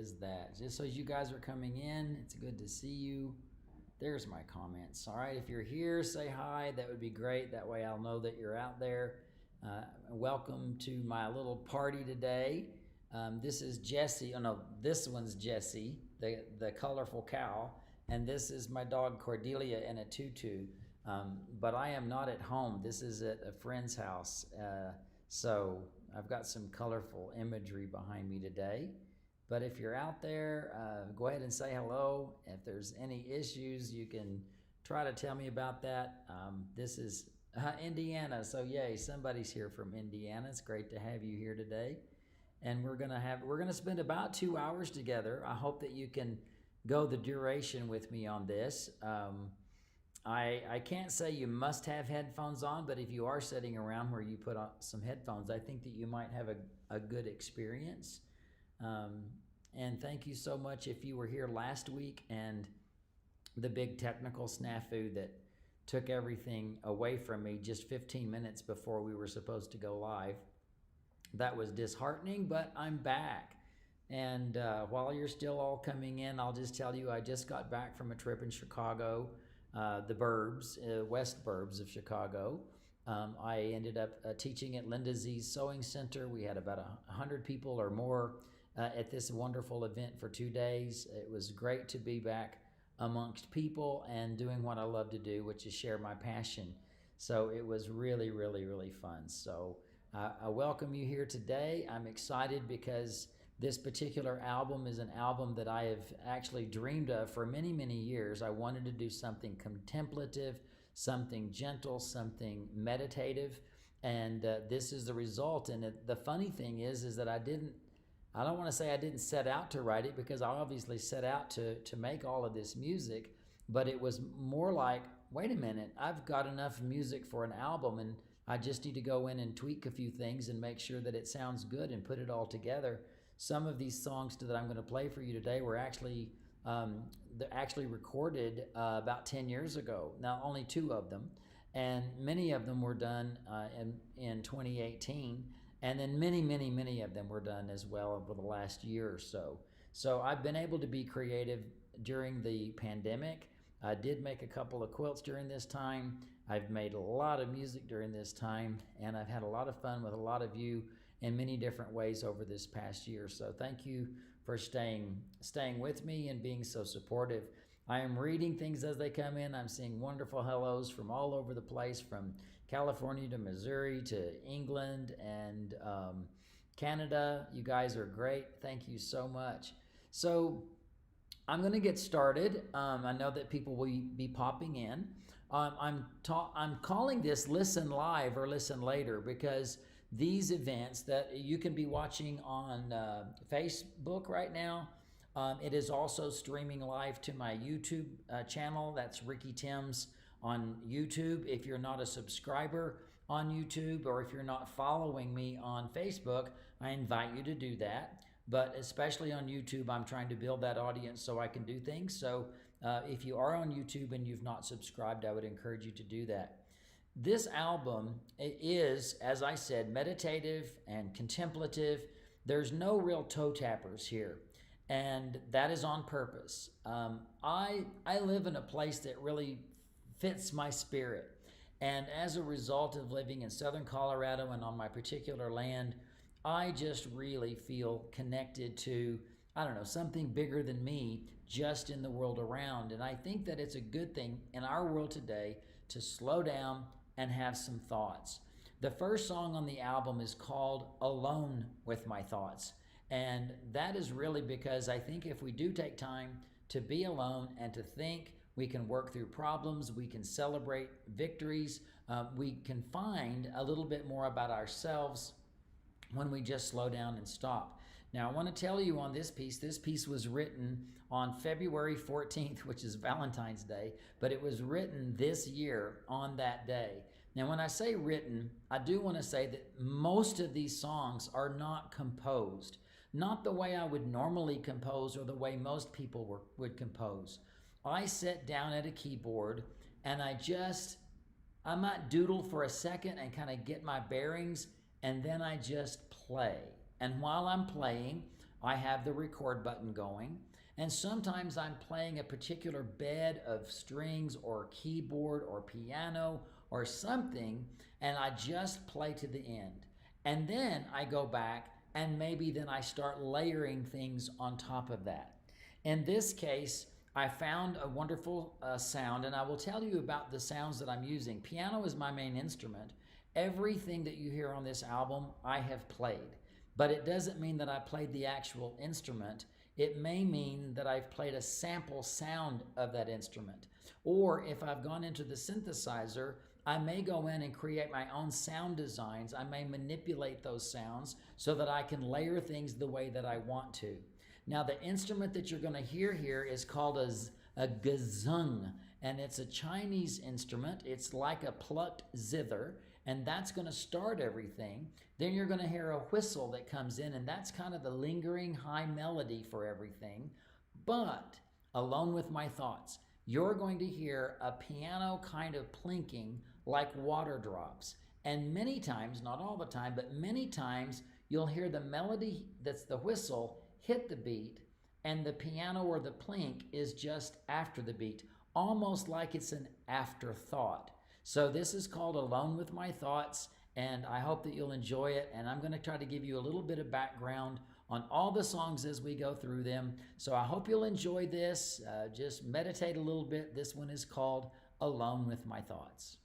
is that? Just so you guys are coming in, it's good to see you. There's my comments. All right, if you're here, say hi. That would be great. That way I'll know that you're out there. Welcome to my little party today. This is Jessie. Oh no, this one's Jessie, the colorful cow. And this is my dog Cordelia in a tutu. But I am not at home. This is at a friend's house. So I've got some colorful imagery behind me today. But if you're out there, go ahead and say hello. If there's any issues, you can try to tell me about that. This is Indiana, so yay, somebody's here from Indiana. It's great to have you here today. And we're gonna spend about 2 hours together. I hope that you can go the duration with me on this. I can't say you must have headphones on, but if you are sitting around where you put on some headphones, I think that you might have a good experience. And thank you so much if you were here last week and the big technical snafu that took everything away from me just 15 minutes before we were supposed to go live. That was disheartening, but I'm back. And while you're still all coming in, I'll just tell you I just got back from a trip in Chicago, the burbs, west burbs of Chicago. I ended up teaching at Linda Z's Sewing Center. We had about 100 people or more at this wonderful event for 2 days. It was great to be back amongst people and doing what I love to do, which is share my passion. So it was really, really, really fun. So I welcome you here today. I'm excited because this particular album is an album that I have actually dreamed of for many, many years. I wanted to do something contemplative, something gentle, something meditative, and this is the result. And the funny thing is that I don't want to say I didn't set out to write it, because I obviously set out to make all of this music, but it was more like, wait a minute, I've got enough music for an album and I just need to go in and tweak a few things and make sure that it sounds good and put it all together. Some of these songs that I'm going to play for you today were actually recorded about 10 years ago. Now, only 2 of them, and many of them were done in 2018. And then many, many, many of them were done as well over the last year or so. So I've been able to be creative during the pandemic. I did make a couple of quilts during this time. I've made a lot of music during this time, and I've had a lot of fun with a lot of you in many different ways over this past year. So thank you for staying with me and being so supportive. I am reading things as they come in. I'm seeing wonderful hellos from all over the place, from California to Missouri to England and Canada. You guys are great. Thank you so much. So I'm going to get started. I know that people will be popping in. I'm calling this Listen Live or Listen Later, because these events that you can be watching on Facebook right now, it is also streaming live to my YouTube channel. That's Ricky Timms on YouTube. If you're not a subscriber on YouTube, or if you're not following me on Facebook, I invite you to do that. But especially on YouTube, I'm trying to build that audience so I can do things. So if you are on YouTube and you've not subscribed, I would encourage you to do that. This album is, as I said, meditative and contemplative. There's no real toe tappers here, and that is on purpose. I live in a place that really fits my spirit, and as a result of living in southern Colorado and on my particular land, I just really feel connected to, I don't know, something bigger than me just in the world around. And I think that it's a good thing in our world today to slow down and have some thoughts. The first song on the album is called Alone with My Thoughts. And that is really because I think if we do take time to be alone and to think, we can work through problems, we can celebrate victories, we can find a little bit more about ourselves when we just slow down and stop. Now, I want to tell you on this piece was written on February 14th, which is Valentine's Day, but it was written this year on that day. Now, when I say written, I do want to say that most of these songs are not composed, not the way I would normally compose or the way most people would compose. I sit down at a keyboard and I might doodle for a second and kind of get my bearings, and then I just play. And while I'm playing, I have the record button going. And sometimes I'm playing a particular bed of strings or keyboard or piano or something, and I just play to the end. And then I go back and maybe then I start layering things on top of that. In this case, I found a wonderful sound, and I will tell you about the sounds that I'm using. Piano is my main instrument. Everything that you hear on this album, I have played. But it doesn't mean that I played the actual instrument. It may mean that I've played a sample sound of that instrument. Or if I've gone into the synthesizer, I may go in and create my own sound designs. I may manipulate those sounds so that I can layer things the way that I want to. Now, the instrument that you're going to hear here is called a gazung, and it's a Chinese instrument. It's like a plucked zither, and that's going to start everything. Then you're going to hear a whistle that comes in, and that's kind of the lingering high melody for everything. But alone with my thoughts, you're going to hear a piano kind of plinking like water drops. And many times, not all the time, but many times, you'll hear the melody that's the whistle hit the beat, and the piano or the plink is just after the beat, almost like it's an afterthought. So this is called Alone with My Thoughts, and I hope that you'll enjoy it. And I'm going to try to give you a little bit of background on all the songs as we go through them. So I hope you'll enjoy this. Just meditate a little bit. This one is called Alone with My Thoughts.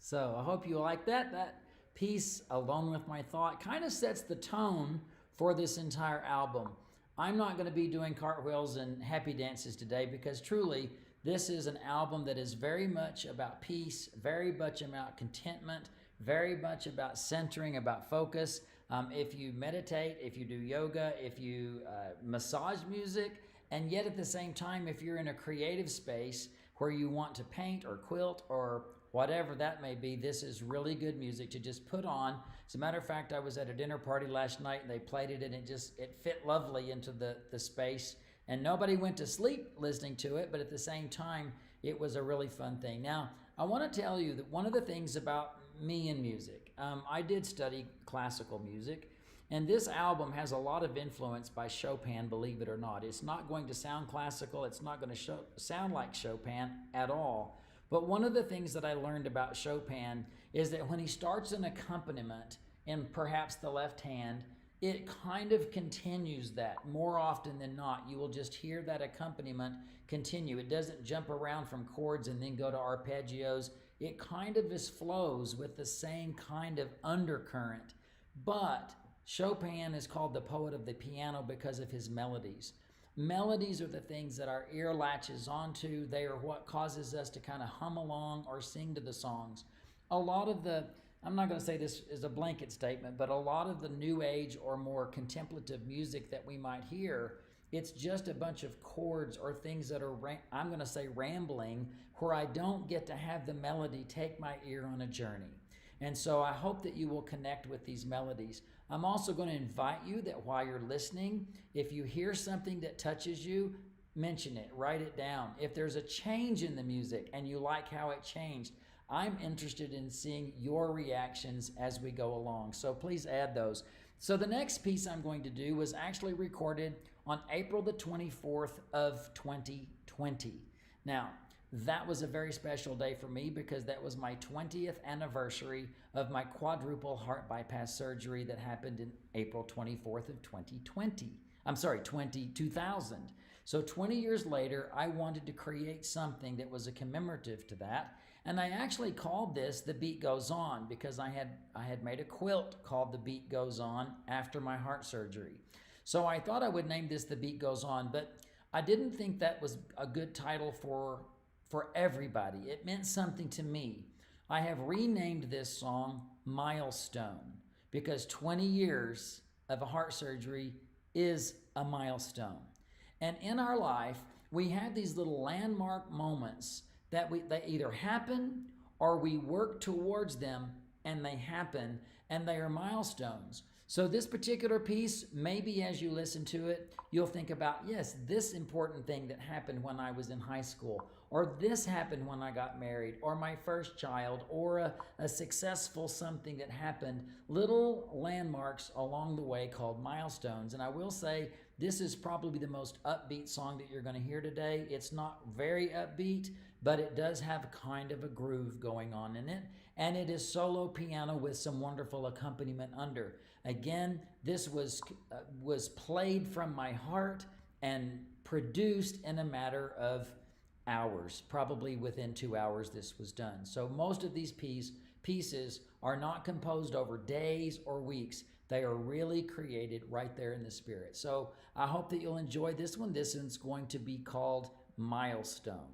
So I hope you like that. That piece, Alone with My Thought, kind of sets the tone for this entire album. I'm not going to be doing cartwheels and happy dances today because truly, this is an album that is very much about peace, very much about contentment, very much about centering, about focus. If you meditate, if you do yoga, if you massage music, and yet at the same time, if you're in a creative space where you want to paint or quilt or whatever that may be, this is really good music to just put on. As a matter of fact, I was at a dinner party last night and they played it and it fit lovely into the space. And nobody went to sleep listening to it, but at the same time, it was a really fun thing. Now, I want to tell you that one of the things about me and music, I did study classical music, and this album has a lot of influence by Chopin, believe it or not. It's not going to sound classical, it's not going to sound like Chopin at all. But one of the things that I learned about Chopin is that when he starts an accompaniment in perhaps the left hand, it kind of continues that. More often than not, you will just hear that accompaniment continue. It doesn't jump around from chords and then go to arpeggios. It kind of just flows with the same kind of undercurrent. But Chopin is called the poet of the piano because of his melodies. Melodies are the things that our ear latches onto. They are what causes us to kind of hum along or sing to the songs. A lot of the, I'm not going to say this is a blanket statement, but a lot of the new age or more contemplative music that we might hear, it's just a bunch of chords or things that are, I'm going to say rambling, where I don't get to have the melody take my ear on a journey. And so I hope that you will connect with these melodies. I'm also going to invite you that while you're listening, if you hear something that touches you, mention it, write it down. If there's a change in the music and you like how it changed, I'm interested in seeing your reactions as we go along. So please add those. So the next piece I'm going to do was actually recorded on April the 24th of 2020. Now, that was a very special day for me because that was my 20th anniversary of my quadruple heart bypass surgery that happened in April 24th of 2020. I'm sorry, 2000. So 20 years later, I wanted to create something that was a commemorative to that. And I actually called this The Beat Goes On because I had made a quilt called The Beat Goes On after my heart surgery. So I thought I would name this The Beat Goes On, but I didn't think that was a good title for everybody. It meant something to me. I have renamed this song Milestone because 20 years of a heart surgery is a milestone. And in our life, we have these little landmark moments that they either happen or we work towards them and they happen and they are milestones. So this particular piece, maybe as you listen to it, you'll think about, yes, this important thing that happened when I was in high school, or this happened when I got married, or my first child, or a successful something that happened, little landmarks along the way called milestones. And I will say, this is probably the most upbeat song that you're going to hear today. It's not very upbeat, but it does have kind of a groove going on in it. And it is solo piano with some wonderful accompaniment under. Again, this was played from my heart and produced in a matter of hours. Probably within 2 hours this was done. So most of these pieces are not composed over days or weeks. They are really created right there in the spirit. So I hope that you'll enjoy this one. This one's going to be called Milestone.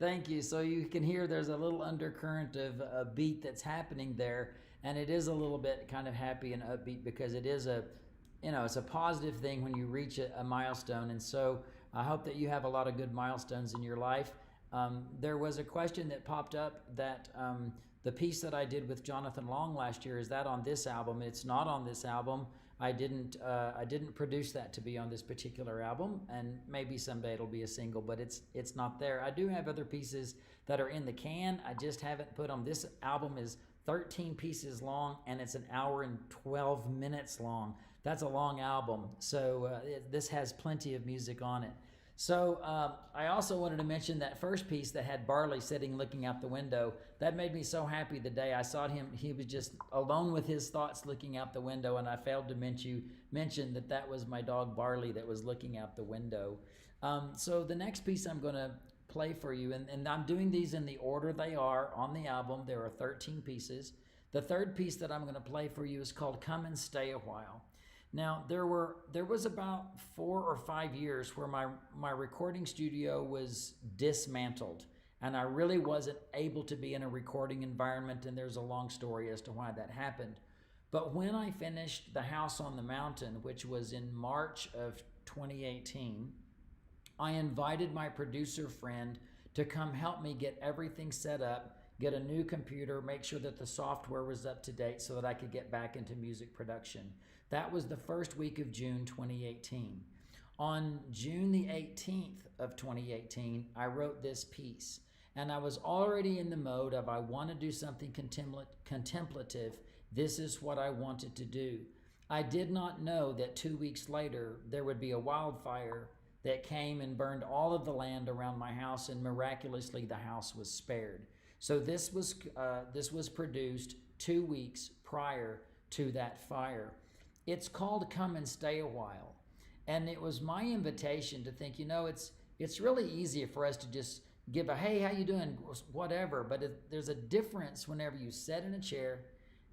Thank you. So you can hear there's a little undercurrent of a beat that's happening there, and it is a little bit kind of happy and upbeat because it is a, it's a positive thing when you reach a milestone. And so I hope that you have a lot of good milestones in your life. There was a question that popped up that the piece that I did with Jonathan Long last year, is that on this album? It's not on this album. I didn't produce that to be on this particular album, and maybe someday it'll be a single, but it's not there. I do have other pieces that are in the can. I just haven't put them. This album is 13 pieces long, and it's an hour and 12 minutes long. That's a long album, so this has plenty of music on it. So I also wanted to mention that first piece that had Barley sitting looking out the window. That made me so happy the day I saw him. He was just alone with his thoughts looking out the window, and I failed to mention that that was my dog Barley that was looking out the window. So the next piece I'm going to play for you, and I'm doing these in the order they are on the album. There are 13 pieces. The third piece that I'm going to play for you is called Come and Stay a While. Now, there was about 4 or 5 years where my recording studio was dismantled, and I really wasn't able to be in a recording environment, and there's a long story as to why that happened. But when I finished The House on the Mountain, which was in March of 2018, I invited my producer friend to come help me get everything set up, get a new computer, make sure that the software was up to date so that I could get back into music production. That was the first week of June 2018. On June the 18th of 2018, I wrote this piece, and I was already in the mode of I want to do something contemplative. This is what I wanted to do. I did not know that 2 weeks later there would be a wildfire that came and burned all of the land around my house, and miraculously the house was spared. So this was produced 2 weeks prior to that fire. It's called Come and Stay a While. And it was my invitation to think, it's really easy for us to just give a, hey, how you doing, whatever. But there's a difference whenever you sit in a chair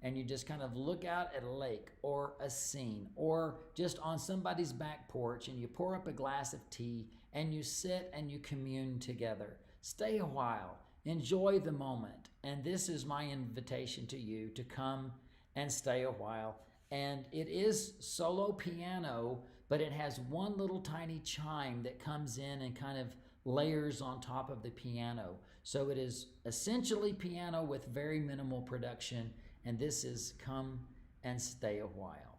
and you just kind of look out at a lake or a scene or just on somebody's back porch and you pour up a glass of tea and you sit and you commune together. Stay a while. Enjoy the moment. And this is my invitation to you to come and stay a while. And it is solo piano, but it has one little tiny chime that comes in and kind of layers on top of the piano. So it is essentially piano with very minimal production, and this is Come and Stay a While.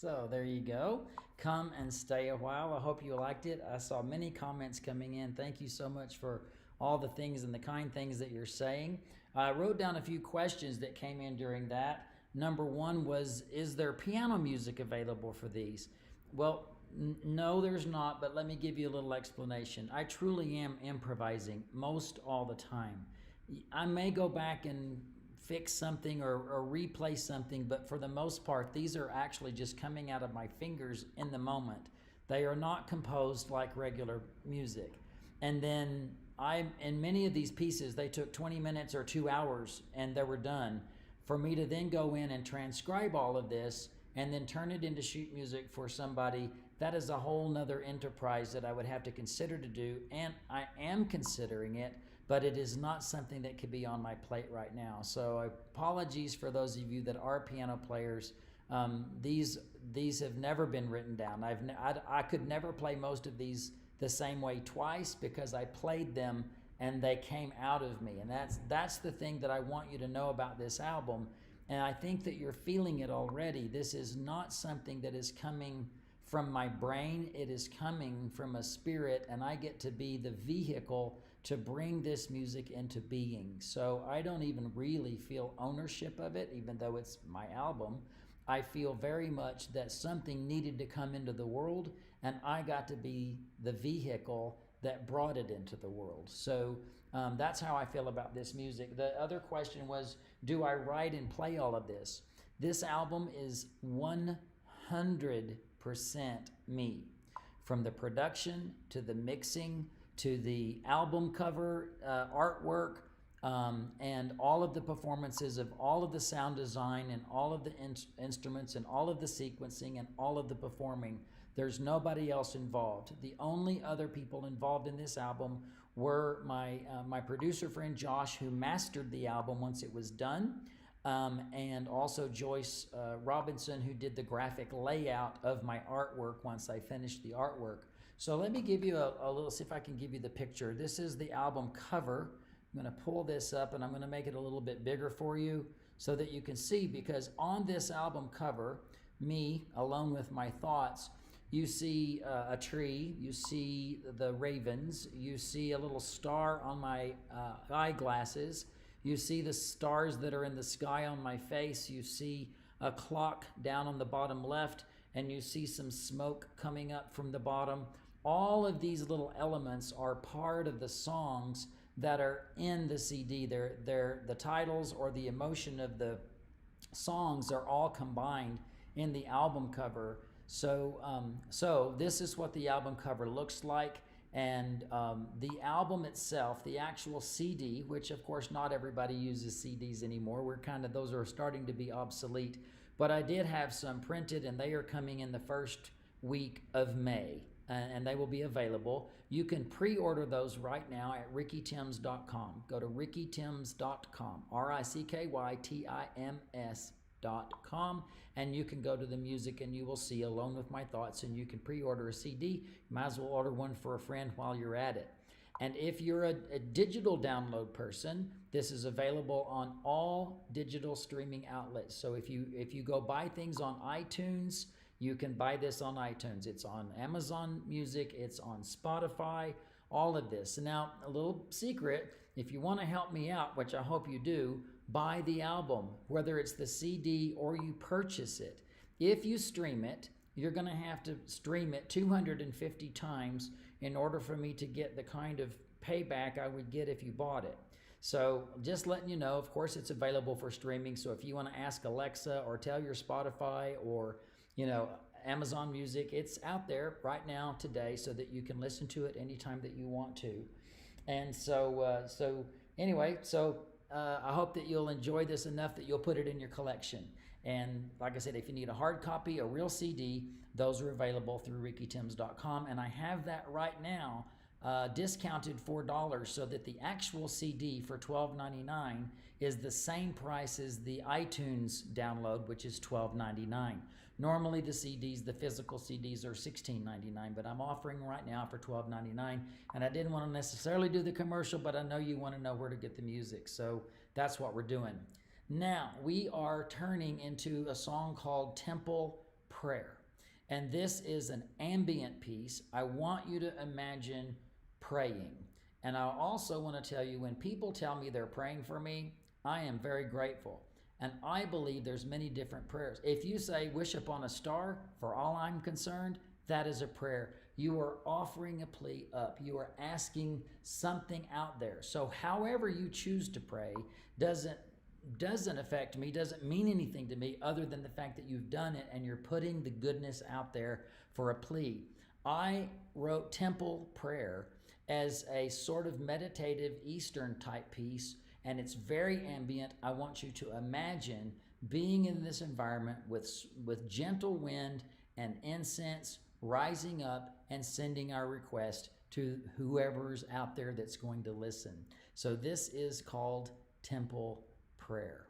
So there you go. Come and stay a while. I hope you liked it. I saw many comments coming in. Thank you so much for all the things and the kind things that you're saying. I wrote down a few questions that came in during that. Number one was, is there piano music available for these? Well, no, there's not, but let me give you a little explanation. I truly am improvising most all the time. I may go back and fix something or replay something, but for the most part, these are actually just coming out of my fingers in the moment. They are not composed like regular music. And then in many of these pieces, they took 20 minutes or 2 hours and they were done. For me to then go in and transcribe all of this and then turn it into sheet music for somebody, that is a whole nother enterprise that I would have to consider to do. And I am considering it, but it is not something that could be on my plate right now. So apologies for those of you that are piano players. These have never been written down. I could never play most of these the same way twice because I played them and they came out of me. And that's the thing that I want you to know about this album. And I think that you're feeling it already. This is not something that is coming from my brain. It is coming from a spirit, and I get to be the vehicle to bring this music into being. So I don't even really feel ownership of it, even though it's my album. I feel very much that something needed to come into the world, and I got to be the vehicle that brought it into the world. So that's how I feel about this music. The other question was, do I write and play all of this? This album is 100% me. From the production to the mixing to the album cover artwork, and all of the performances of all of the sound design and all of the instruments and all of the sequencing and all of the performing. There's nobody else involved. The only other people involved in this album were my producer friend Josh, who mastered the album once it was done, and also Joyce Robinson, who did the graphic layout of my artwork once I finished the artwork. So let me give you a little, see if I can give you the picture. This is the album cover. I'm going to pull this up and I'm going to make it a little bit bigger for you so that you can see, because on this album cover, me along with my thoughts, you see a tree, you see the ravens, you see a little star on my eyeglasses, you see the stars that are in the sky on my face, you see a clock down on the bottom left, and you see some smoke coming up from the bottom. All of these little elements are part of the songs that are in the CD. They're the titles or the emotion of the songs are all combined in the album cover. So this is what the album cover looks like. And the album itself, the actual CD, which of course not everybody uses CDs anymore. Those are starting to be obsolete. But I did have some printed, and they are coming in the first week of May, and they will be available. You can pre-order those right now at rickytims.com. Go to rickytims.com, rickytims.com, and you can go to the music and you will see Alone With My Thoughts, and you can pre-order a CD. You might as well order one for a friend while you're at it. And if you're a digital download person, this is available on all digital streaming outlets. So if you go buy things on iTunes, you can buy this on iTunes. It's on Amazon Music, it's on Spotify, all of this. Now, a little secret, if you want to help me out, which I hope you do, buy the album, whether it's the CD or you purchase it. If you stream it, you're going to have to stream it 250 times in order for me to get the kind of payback I would get if you bought it. So just letting you know, of course, it's available for streaming. So if you want to ask Alexa or tell your Spotify or, Amazon Music, it's out there right now today so that you can listen to it anytime that you want to. And so I hope that you'll enjoy this enough that you'll put it in your collection. And like I said, if you need a hard copy, a real CD, those are available through rickytims.com. And I have that right now discounted $4 so that the actual CD for $12.99 is the same price as the iTunes download, which is $12.99. Normally the physical CDs are $16.99, but I'm offering right now for $12.99. And I didn't want to necessarily do the commercial, but I know you want to know where to get the music. So that's what we're doing. Now we are turning into a song called Temple prayer. And this is an ambient piece. I want you to imagine praying. And I also want to tell you, when people tell me they're praying for me, I am very grateful. And I believe there's many different prayers. If you say, wish upon a star, for all I'm concerned, that is a prayer. You are offering a plea up. You are asking something out there. So however you choose to pray doesn't affect me, doesn't mean anything to me other than the fact that you've done it and you're putting the goodness out there for a plea. I wrote temple prayer as a sort of meditative Eastern type piece, and it's very ambient. I want you to imagine being in this environment with gentle wind and incense rising up and sending our request to whoever's out there that's going to listen. So this is called temple prayer.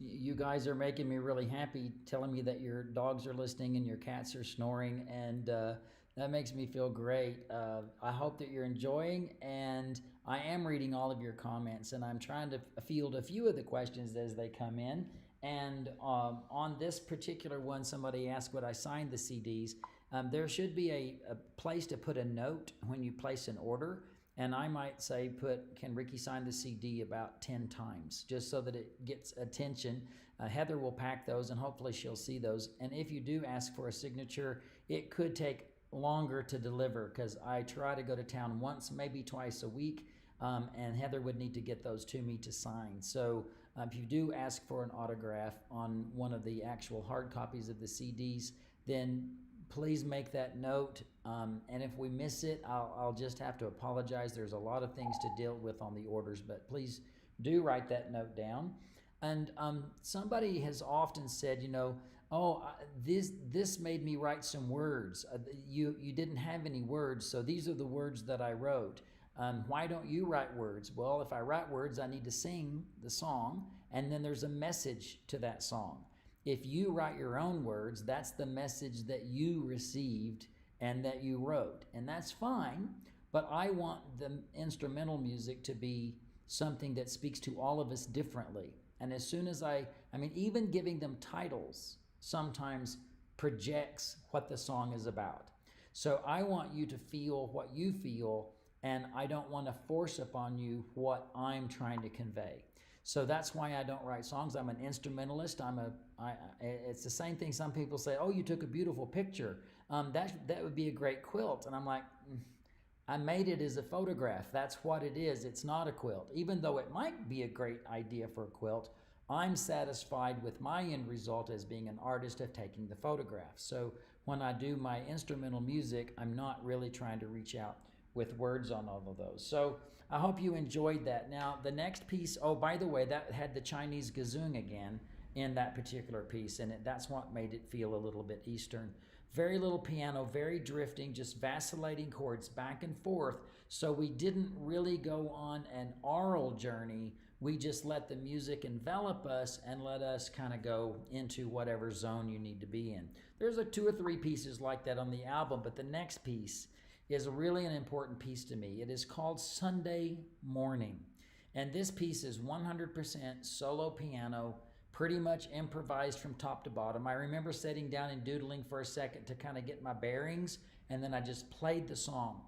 You guys are making me really happy, telling me that your dogs are listening and your cats are snoring, and that makes me feel great. I hope that you're enjoying, and I am reading all of your comments, and I'm trying to field a few of the questions as they come in. And on this particular one, somebody asked would I sign the CDs. There should be a place to put a note when you place an order. And I might say, can Ricky sign the CD about 10 times, just so that it gets attention. Heather will pack those, and hopefully she'll see those. And if you do ask for a signature, it could take longer to deliver, because I try to go to town once, maybe twice a week, and Heather would need to get those to me to sign. So if you do ask for an autograph on one of the actual hard copies of the CDs, then please make that note. And if we miss it, I'll just have to apologize. There's a lot of things to deal with on the orders, but please do write that note down. And somebody has often said, oh, this made me write some words. You didn't have any words, so these are the words that I wrote. Why don't you write words? Well, if I write words, I need to sing the song, and then there's a message to that song. If you write your own words, that's the message that you received and that you wrote. And that's fine, but I want the instrumental music to be something that speaks to all of us differently. And as soon as even giving them titles sometimes projects what the song is about. So I want you to feel what you feel, and I don't want to force upon you what I'm trying to convey. So that's why I don't write songs. I'm an instrumentalist. It's the same thing. Some people say, "Oh, you took a beautiful picture. That would be a great quilt." And I'm like, I made it as a photograph. That's what it is. It's not a quilt. Even though it might be a great idea for a quilt, I'm satisfied with my end result as being an artist of taking the photograph. So when I do my instrumental music, I'm not really trying to reach out with words on all of those. So I hope you enjoyed that. Now, the next piece, oh, by the way, that had the Chinese gazoon again in that particular piece, and that's what made it feel a little bit Eastern. Very little piano, very drifting, just vacillating chords back and forth. So we didn't really go on an aural journey. We just let the music envelop us and let us kind of go into whatever zone you need to be in. There's 2 or 3 pieces like that on the album, but the next piece is really an important piece to me. It is called Sunday Morning. And this piece is 100% solo piano, pretty much improvised from top to bottom. I remember sitting down and doodling for a second to kind of get my bearings, and then I just played the song.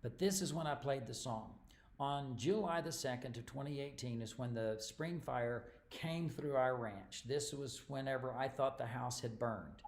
But this is when I played the song. On July the 2nd of 2018 is when the spring fire came through our ranch. This was whenever I thought the house had burned.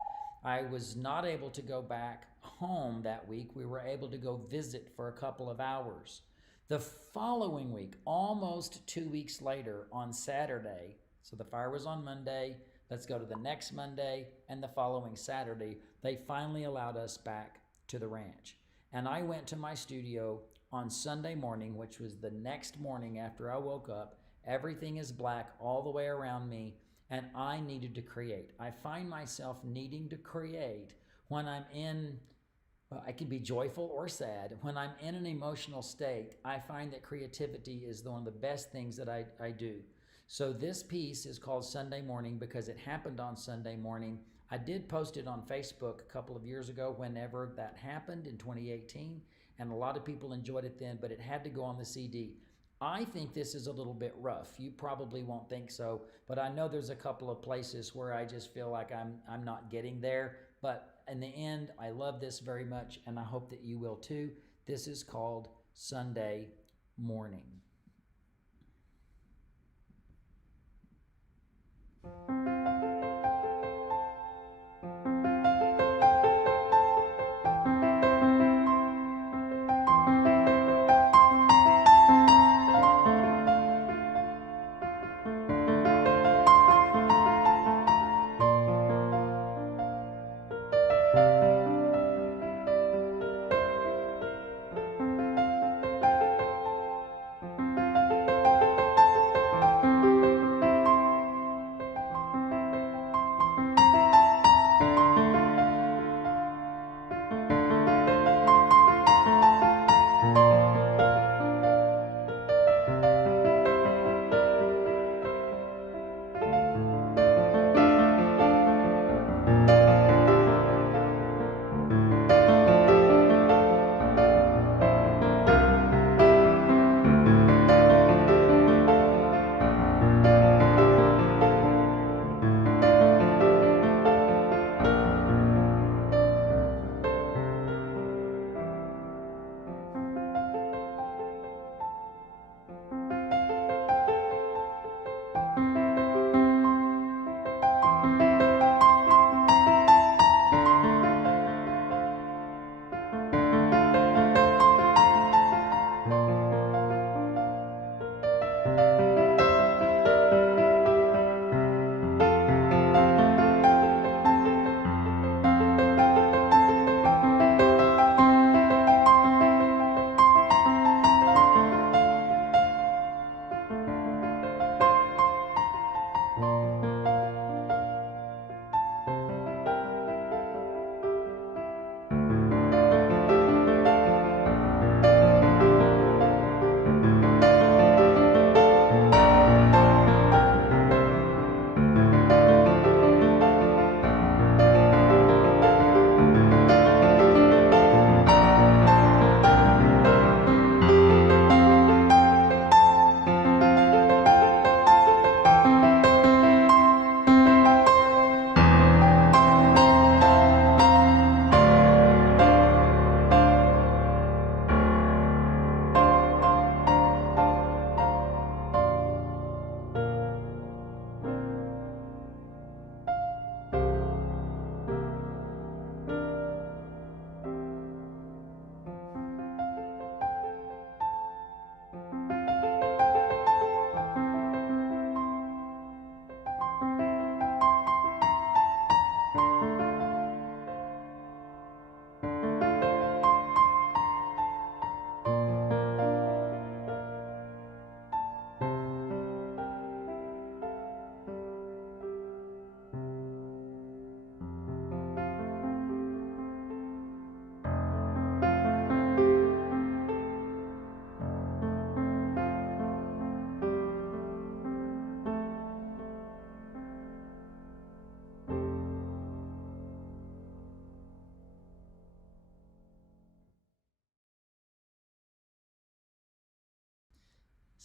I was not able to go back home that week. We were able to go visit for a couple of hours. The following week, almost 2 weeks later, on Saturday, so the fire was on Monday, let's go to the next Monday, and the following Saturday, they finally allowed us back to the ranch. And I went to my studio on Sunday morning, which was the next morning after I woke up. Everything is black all the way around me, and I needed to create. I find myself needing to create when I'm in, I can be joyful or sad. When I'm in an emotional state, I find that creativity is one of the best things that I do. So this piece is called Sunday Morning because it happened on Sunday morning. I did post it on Facebook a couple of years ago whenever that happened in 2018, and a lot of people enjoyed it then, but it had to go on the CD. I think this is a little bit rough. You probably won't think so, but I know there's a couple of places where I just feel like I'm not getting there. But in the end, I love this very much, and I hope that you will too. This is called Sunday Morning.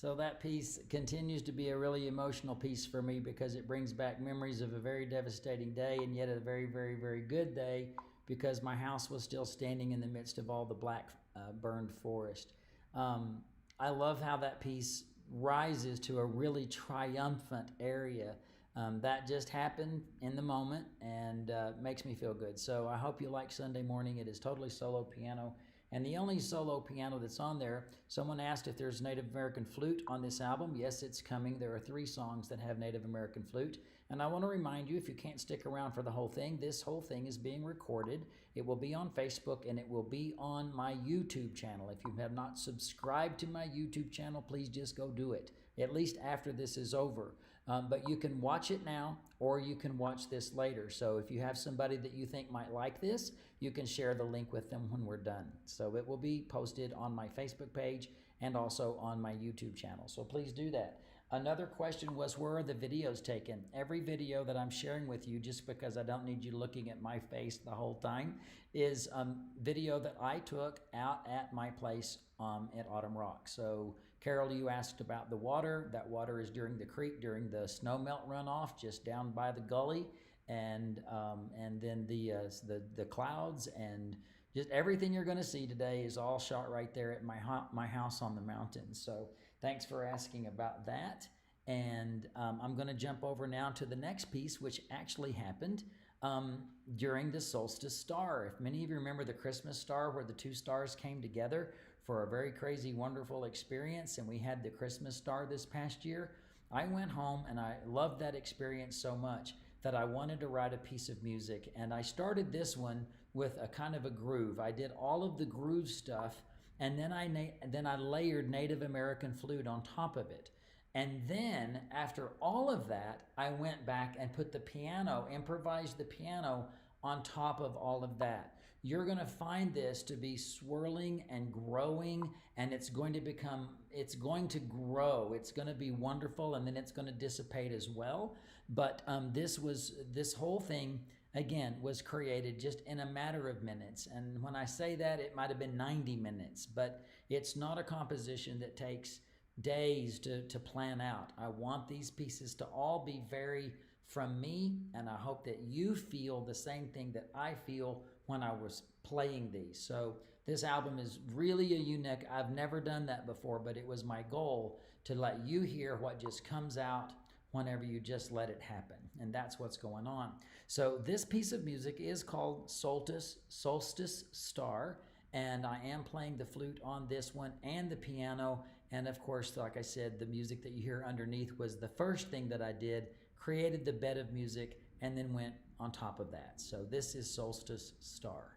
So that piece continues to be a really emotional piece for me because it brings back memories of a very devastating day and yet a very, very, very good day because my house was still standing in the midst of all the black burned forest. Um, I love how that piece rises to a really triumphant area. That just happened in the moment and makes me feel good. So I hope you like Sunday Morning. It is totally solo piano. And the only solo piano that's on there, someone asked if there's Native American flute on this album. Yes, it's coming. There are 3 songs that have Native American flute. And I want to remind you, if you can't stick around for the whole thing, this whole thing is being recorded. It will be on Facebook and it will be on my YouTube channel. If you have not subscribed to my YouTube channel, please just go do it, at least after this is over. But you can watch it now or you can watch this later. So if you have somebody that you think might like this, you can share the link with them when we're done. So it will be posted on my Facebook page and also on my YouTube channel. So please do that. Another question was, where are the videos taken? Every video that I'm sharing with you, just because I don't need you looking at my face the whole time, is video that I took out at my place at Autumn Rock. So Carol, you asked about the water. That water is during the creek, during the snow melt runoff, just down by the gully, and then the clouds and just everything you're going to see today is all shot right there at my house on the mountain. So thanks for asking about that. And I'm going to jump over now to the next piece, which actually happened during the Solstice Star. If many of you remember the Christmas star where the 2 stars came together for a very crazy, wonderful experience, and we had the Christmas star this past year, I went home and I loved that experience so much that I wanted to write a piece of music. And I started this one with a kind of a groove. I did all of the groove stuff, and then I layered Native American flute on top of it. And then after all of that, I went back and put the piano, improvised the piano on top of all of that. You're going to find this to be swirling and growing, and it's going to grow. It's going to be wonderful, and then it's going to dissipate as well. But this whole thing, again, was created just in a matter of minutes. And when I say that, it might have been 90 minutes, but it's not a composition that takes days to plan out. I want these pieces to all be very from me, and I hope that you feel the same thing that I feel when I was playing these. So this album is really a unique. I've never done that before, but it was my goal to let you hear what just comes out whenever you just let it happen. And that's what's going on. So this piece of music is called Solstice Star, and I am playing the flute on this one and the piano. And of course, like I said, the music that you hear underneath was the first thing that I did, created the bed of music, and then went on top of that. So this is Solstice Star.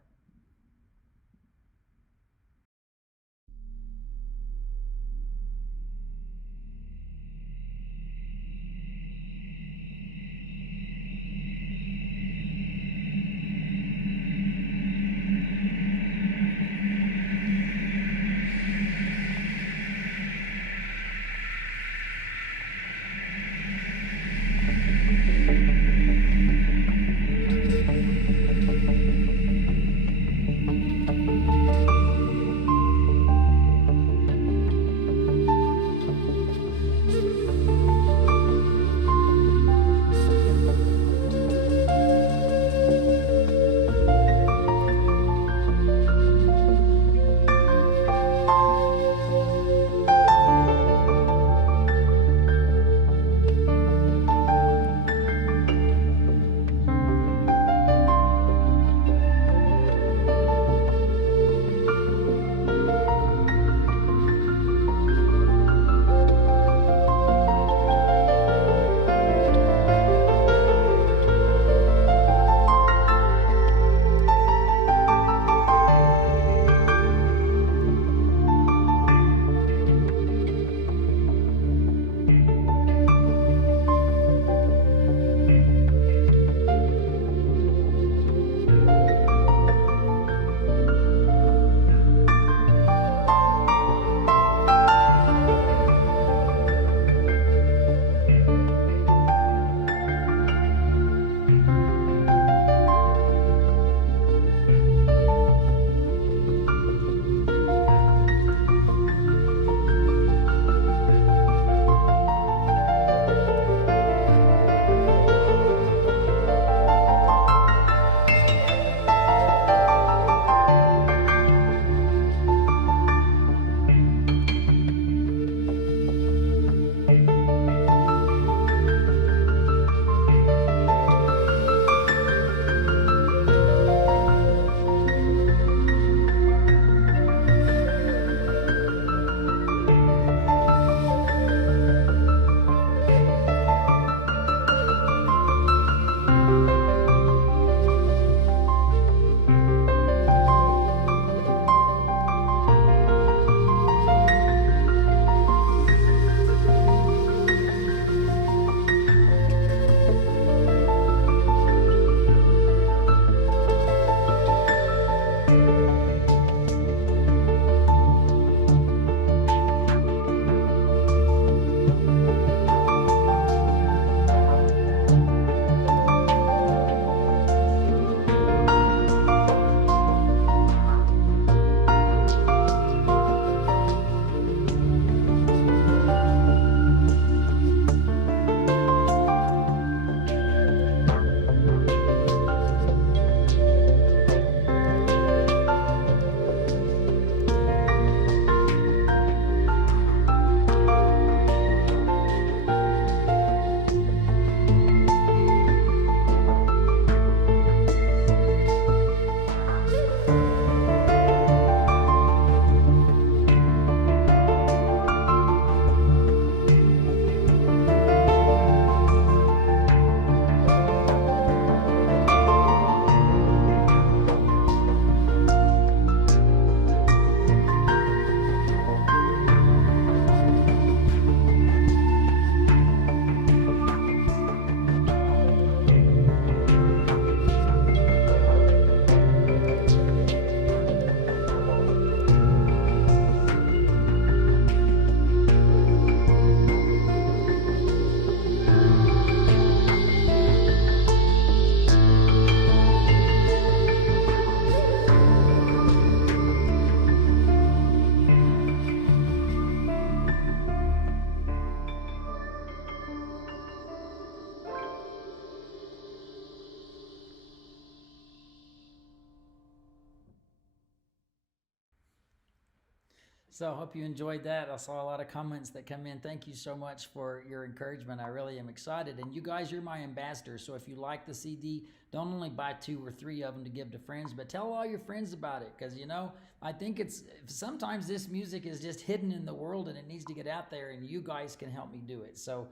So I hope you enjoyed that. I saw a lot of comments that come in. Thank you so much for your encouragement. I really am excited. And you guys, you're my ambassadors. So if you like the CD, don't only buy 2 or 3 of them to give to friends, but tell all your friends about it. Because, you know, I think sometimes this music is just hidden in the world and it needs to get out there, and you guys can help me do it. So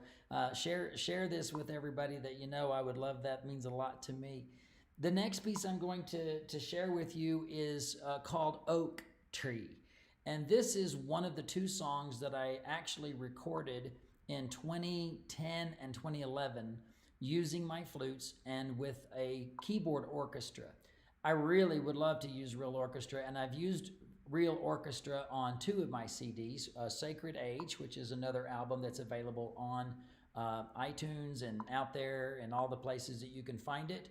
share this with everybody that you know. I would love that. It means a lot to me. The next piece I'm going to share with you is called Oak Tree. And this is one of the 2 songs that I actually recorded in 2010 and 2011 using my flutes and with a keyboard orchestra. I really would love to use real orchestra, and I've used real orchestra on 2 of my CDs, Sacred Age, which is another album that's available on iTunes and out there and all the places that you can find it.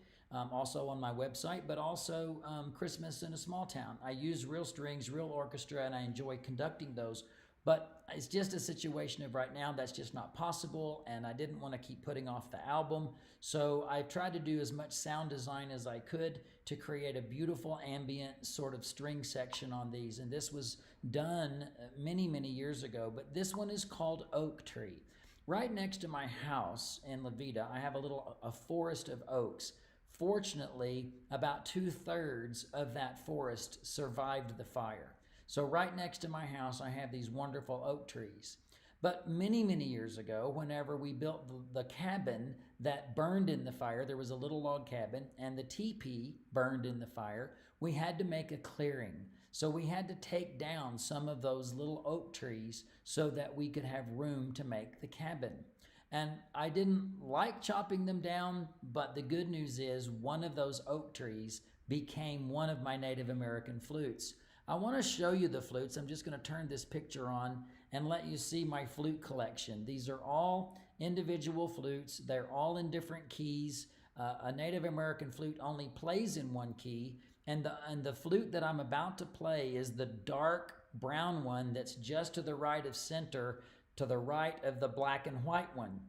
Also on my website, but also Christmas in a Small Town. I use real strings, real orchestra, and I enjoy conducting those. But it's just a situation of right now that's just not possible, and I didn't want to keep putting off the album. So I tried to do as much sound design as I could to create a beautiful ambient sort of string section on these. And this was done many, many years ago, but this one is called Oak Tree. Right next to my house in La Vida, I have a forest of oaks. Fortunately, about 2/3 of that forest survived the fire. So right next to my house, I have these wonderful oak trees. But many, many years ago, whenever we built the cabin that burned in the fire, there was a little log cabin, and the teepee burned in the fire, we had to make a clearing. So we had to take down some of those little oak trees so that we could have room to make the cabin. And I didn't like chopping them down, but the good news is one of those oak trees became one of my Native American flutes. I want to show you the flutes. I'm just going to turn this picture on and let you see my flute collection. These are all individual flutes. They're all in different keys. A Native American flute only plays in one key, and the flute that I'm about to play is the dark brown one that's just to the right of center, to the right of the black and white one.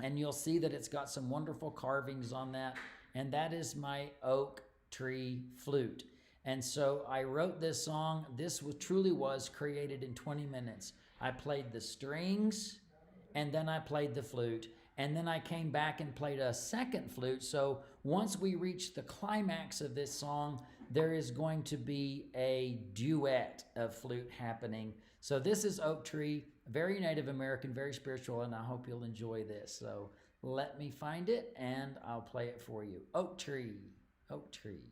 And you'll see that it's got some wonderful carvings on that. And that is my oak tree flute. And so I wrote this song. This truly was created in 20 minutes. I played the strings, and then I played the flute. And then I came back and played a second flute. So once we reach the climax of this song, there is going to be a duet of flute happening. So this is Oak Tree, very Native American, very spiritual, and I hope you'll enjoy this. So let me find it, and I'll play it for you. Oak Tree, Oak Tree.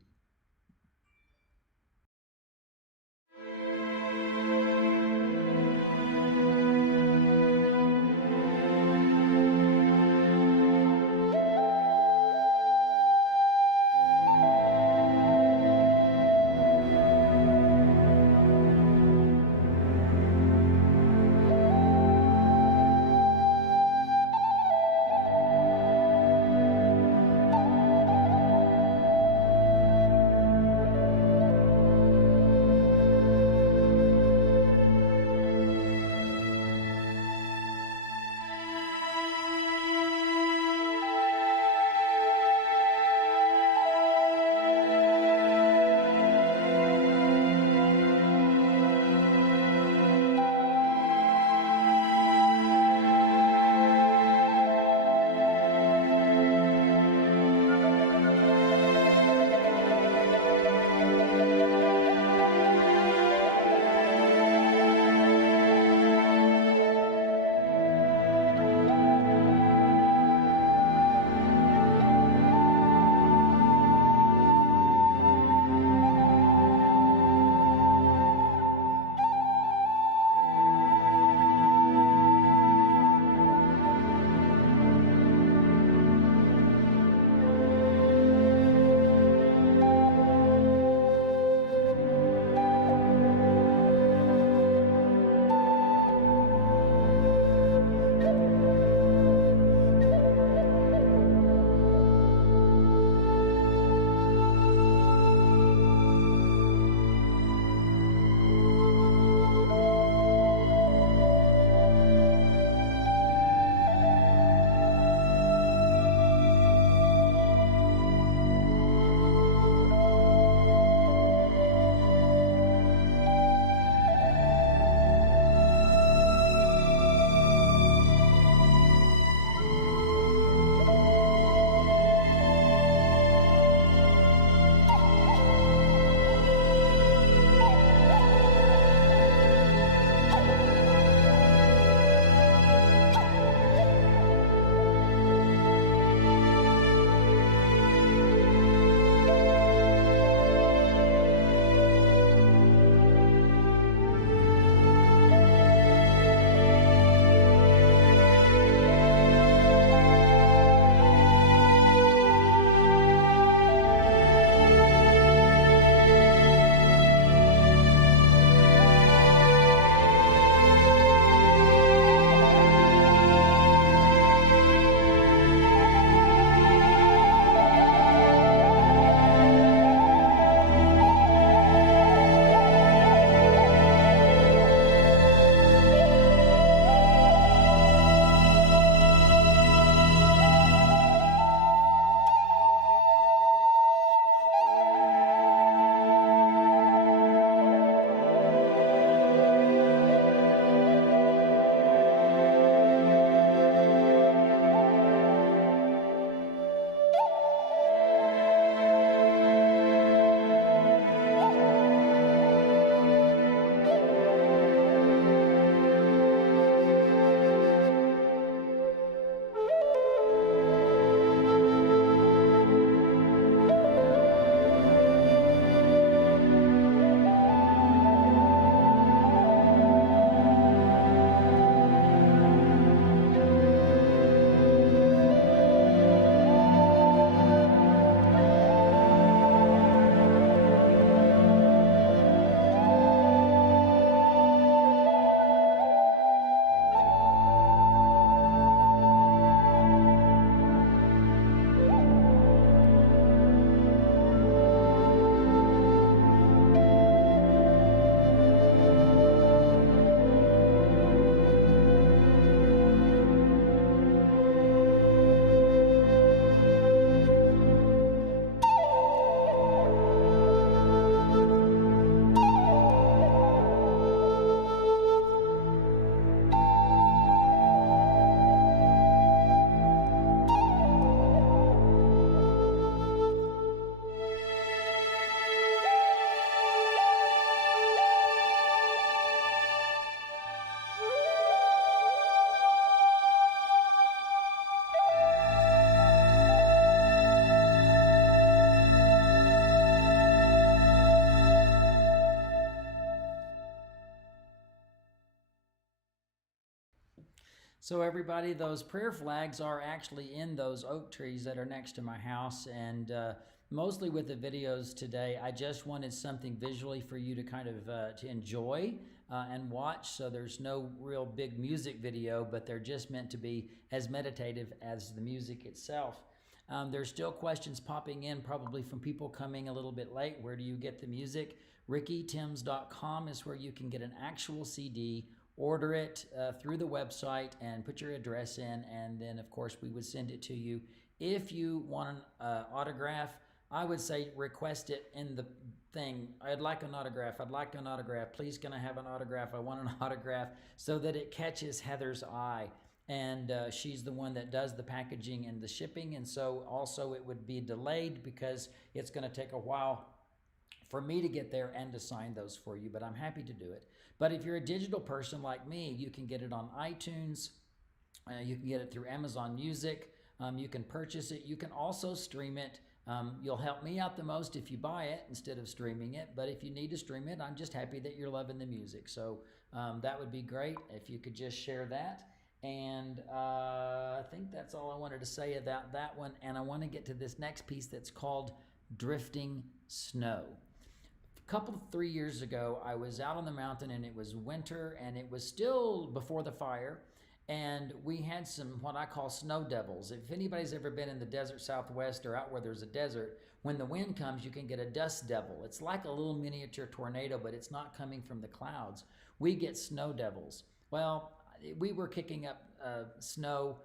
So everybody, those prayer flags are actually in those oak trees that are next to my house, and mostly with the videos today, I just wanted something visually for you to kind of to enjoy and watch. So there's no real big music video, but they're just meant to be as meditative as the music itself. There's still questions popping in, probably from people coming a little bit late. Where do you get the music? RickyTims.com is where you can get an actual CD. Order it through the website and put your address in, and then of course we would send it to you. If you want an autograph, I would say request it in the thing. I'd like an autograph. I'd like an autograph. Please, can I have an autograph? I want an autograph, so that it catches Heather's eye. And she's the one that does the packaging and the shipping, and so also it would be delayed because it's going to take a while for me to get there and to sign those for you, but I'm happy to do it. But if you're a digital person like me, you can get it on iTunes, you can get it through Amazon Music, you can purchase it, you can also stream it. You'll help me out the most if you buy it instead of streaming it, but if you need to stream it, I'm just happy that you're loving the music. So that would be great if you could just share that. And I think that's all I wanted to say about that one, and I want to get to this next piece that's called Drifting Snow. Couple 3 years ago, I was out on the mountain, and it was winter, and it was still before the fire, and we had some what I call snow devils. If anybody's ever been in the desert Southwest or out where there's a desert, when the wind comes, you can get a dust devil. It's like a little miniature tornado, but it's not coming from the clouds. We get snow devils. Well, we were kicking up snow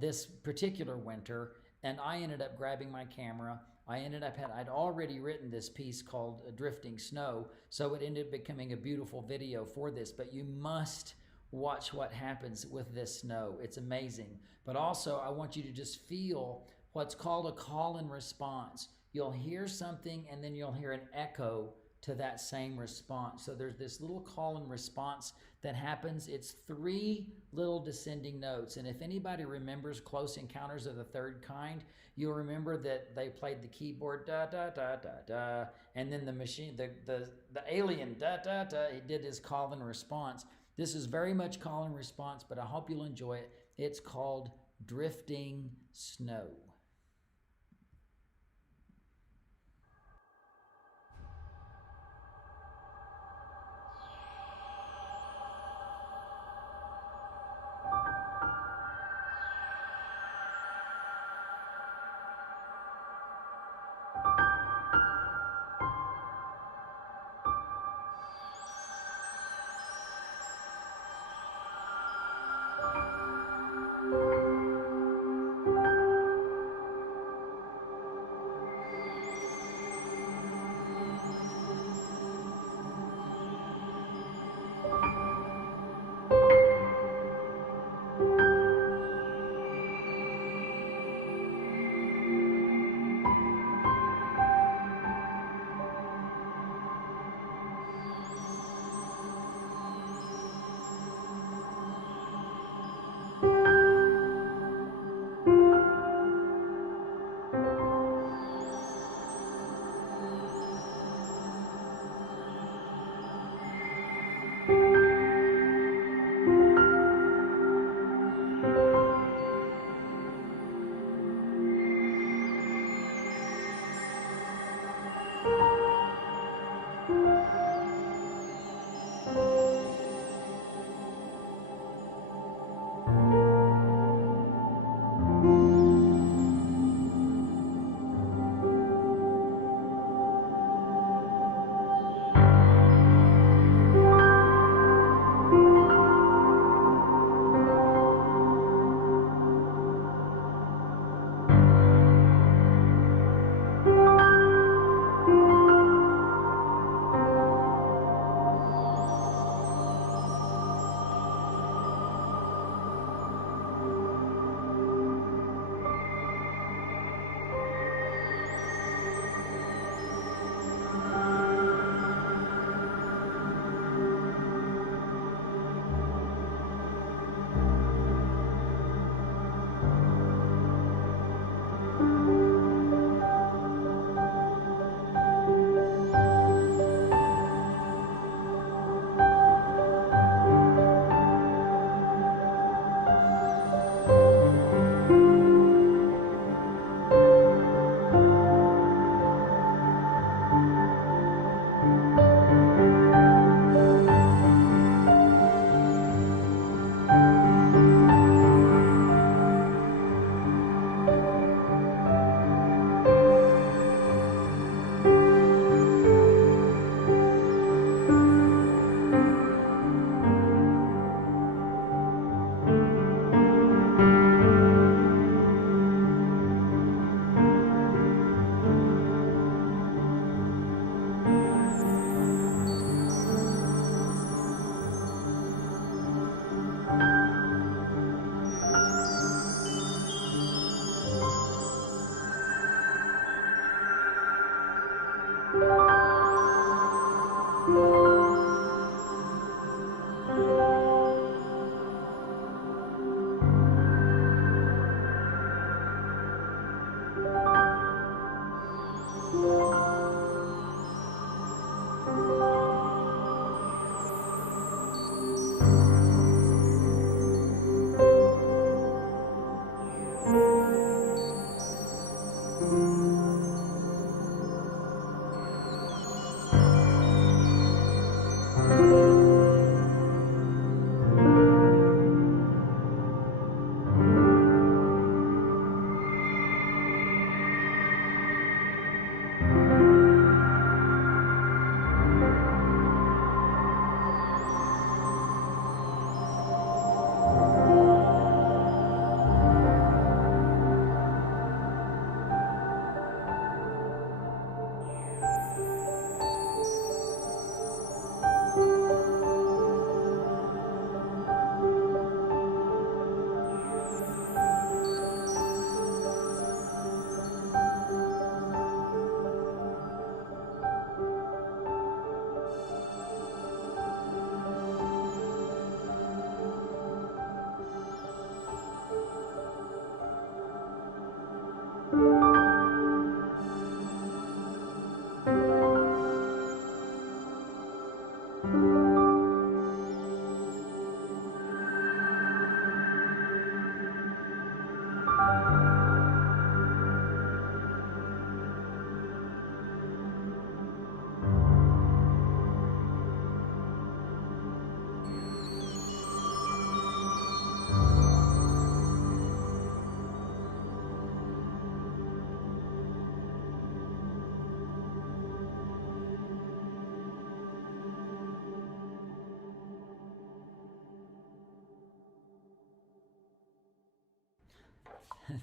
this particular winter, and I ended up grabbing my camera. I'd already written this piece called Drifting Snow, so it ended up becoming a beautiful video for this, but you must watch what happens with this snow. It's amazing. But also, I want you to just feel what's called a call and response. You'll hear something, and then you'll hear an echo to that same response. So there's this little call and response that happens. It's 3 little descending notes. And if anybody remembers Close Encounters of the Third Kind, you'll remember that they played the keyboard da da da da da, and then the machine, the alien da da da, he did his call and response. This is very much call and response, but I hope you'll enjoy it. It's called Drifting Snow.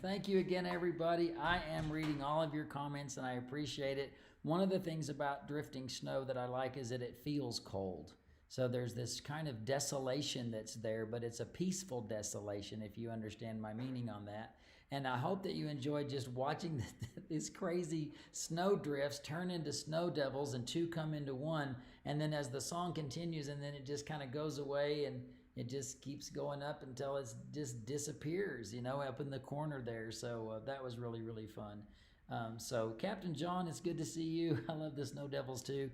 Thank you again, everybody. I am reading all of your comments and I appreciate it. One of the things about drifting snow that I like is that it feels cold. So there's this kind of desolation that's there, but it's a peaceful desolation, if you understand my meaning on that. And I hope that you enjoyed just watching these crazy snow drifts turn into snow devils and two come into one. And then as the song continues, and then it just kind of goes away and it just keeps going up until it just disappears, up in the corner there. So that was really, really fun. So Captain John, it's good to see you. I love the Snow Devils too.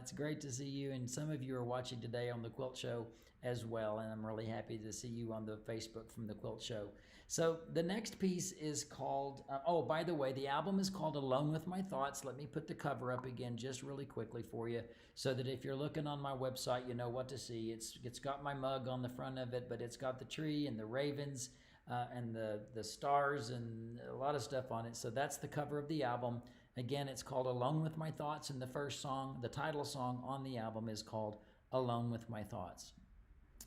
It's great to see you. And some of you are watching today on the Quilt Show as well. And I'm really happy to see you on the Facebook from the Quilt Show. So the next piece is called, oh, by the way, the album is called Alone with My Thoughts. Let me put the cover up again just really quickly for you so that if you're looking on my website, you know what to see. It's got my mug on the front of it, but it's got the tree and the ravens and the stars and a lot of stuff on it. So that's the cover of the album. Again, it's called Alone with My Thoughts, and the first song, the title song on the album is called Alone with My Thoughts.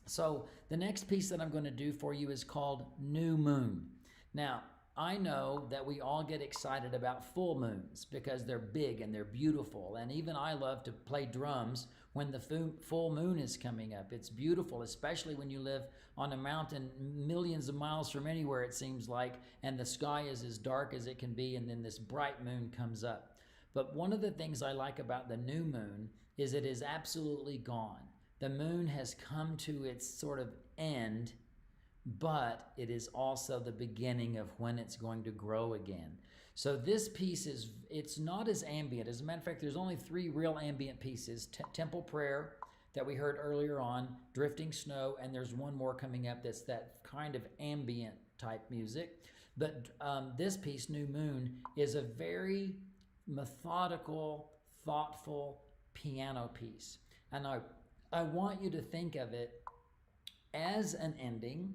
So the next piece that I'm going to do for you is called New Moon. Now, I know that we all get excited about full moons because they're big and they're beautiful. And even I love to play drums when the full moon is coming up. It's beautiful, especially when you live on a mountain millions of miles from anywhere, it seems like, and the sky is as dark as it can be, and then this bright moon comes up. But one of the things I like about the new moon is it is absolutely gone. The moon has come to its sort of end, but it is also the beginning of when it's going to grow again. So this piece it's not as ambient. As a matter of fact, there's only 3 real ambient pieces: Temple Prayer that we heard earlier on, Drifting Snow, and there's one more coming up that's that kind of ambient type music. But this piece, New Moon, is a very methodical, thoughtful piano piece. And I want you to think of it as an ending,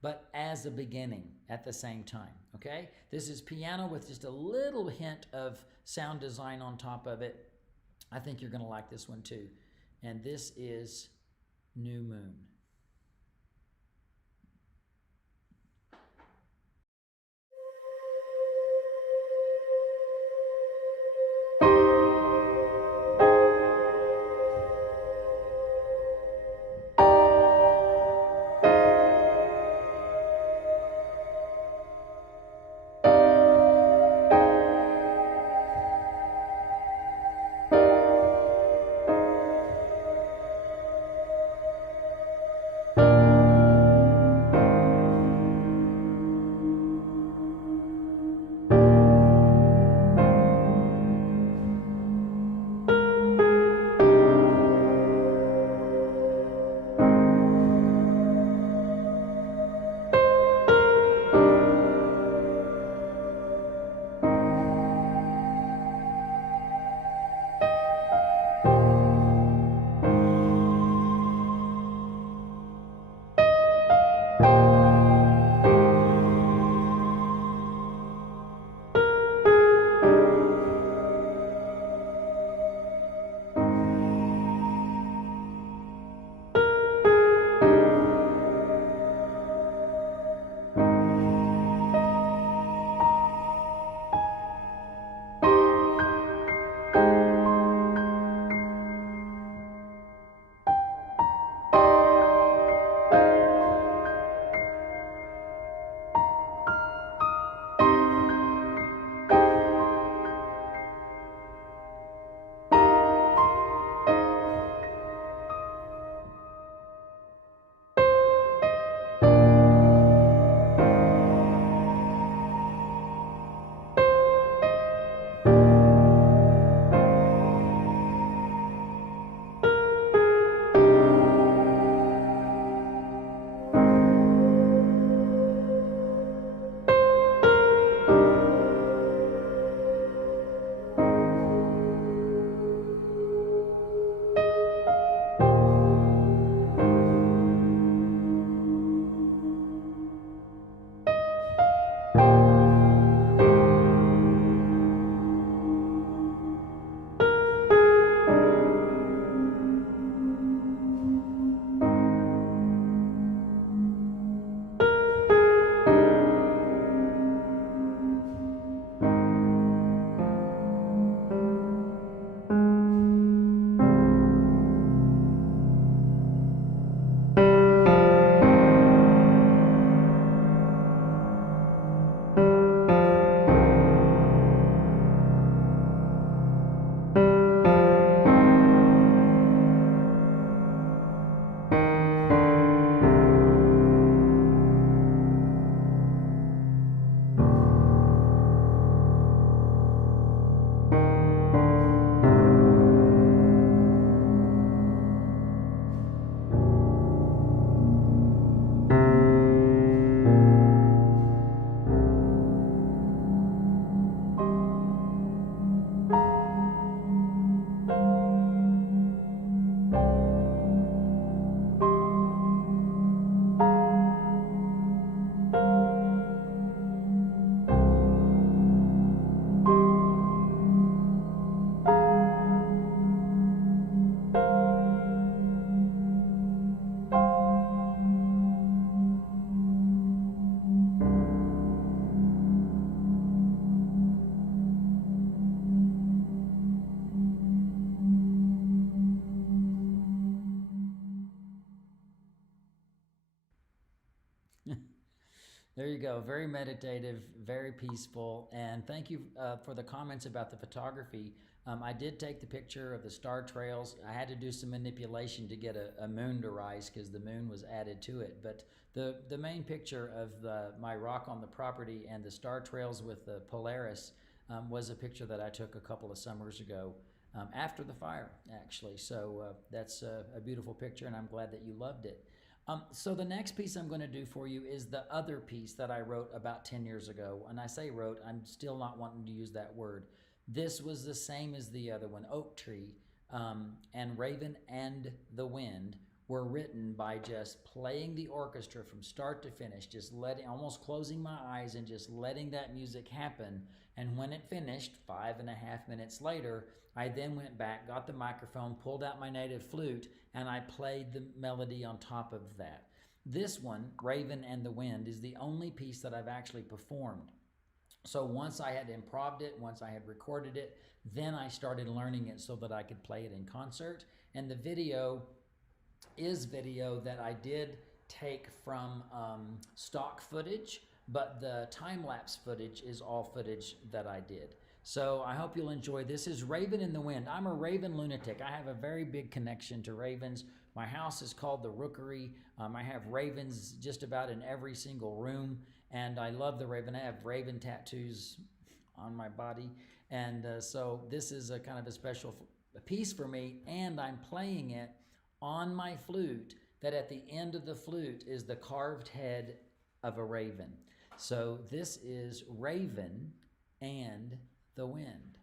but as a beginning at the same time, okay? This is piano with just a little hint of sound design on top of it. I think you're gonna like this one too. And this is New Moon. There you go. Very meditative, very peaceful. And thank you for the comments about the photography. I did take the picture of the star trails. I had to do some manipulation to get a moon to rise because the moon was added to it. But the main picture of my rock on the property and the star trails with the Polaris was a picture that I took a couple of summers ago after the fire, actually. So that's a beautiful picture, and I'm glad that you loved it. So the next piece I'm going to do for you is the other piece that I wrote about 10 years ago. And I say wrote, I'm still not wanting to use that word. This was the same as the other one, Oak Tree, and Raven and the Wind were written by just playing the orchestra from start to finish, just letting, almost closing my eyes and just letting that music happen. And when it finished, 5.5 minutes later, I then went back, got the microphone, pulled out my native flute, and I played the melody on top of that. This one, Raven and the Wind, is the only piece that I've actually performed. So once I had improv'd it, once I had recorded it, then I started learning it so that I could play it in concert. And the video is video that I did take from stock footage, but the time-lapse footage is all footage that I did. So I hope you'll enjoy. This is Raven in the Wind. I'm a Raven lunatic. I have a very big connection to ravens. My house is called the Rookery. I have ravens just about in every single room, and I love the raven. I have raven tattoos on my body, and so this is a kind of a special piece for me, and I'm playing it on my flute, that at the end of the flute is the carved head of a raven. So this is Raven and the Wind.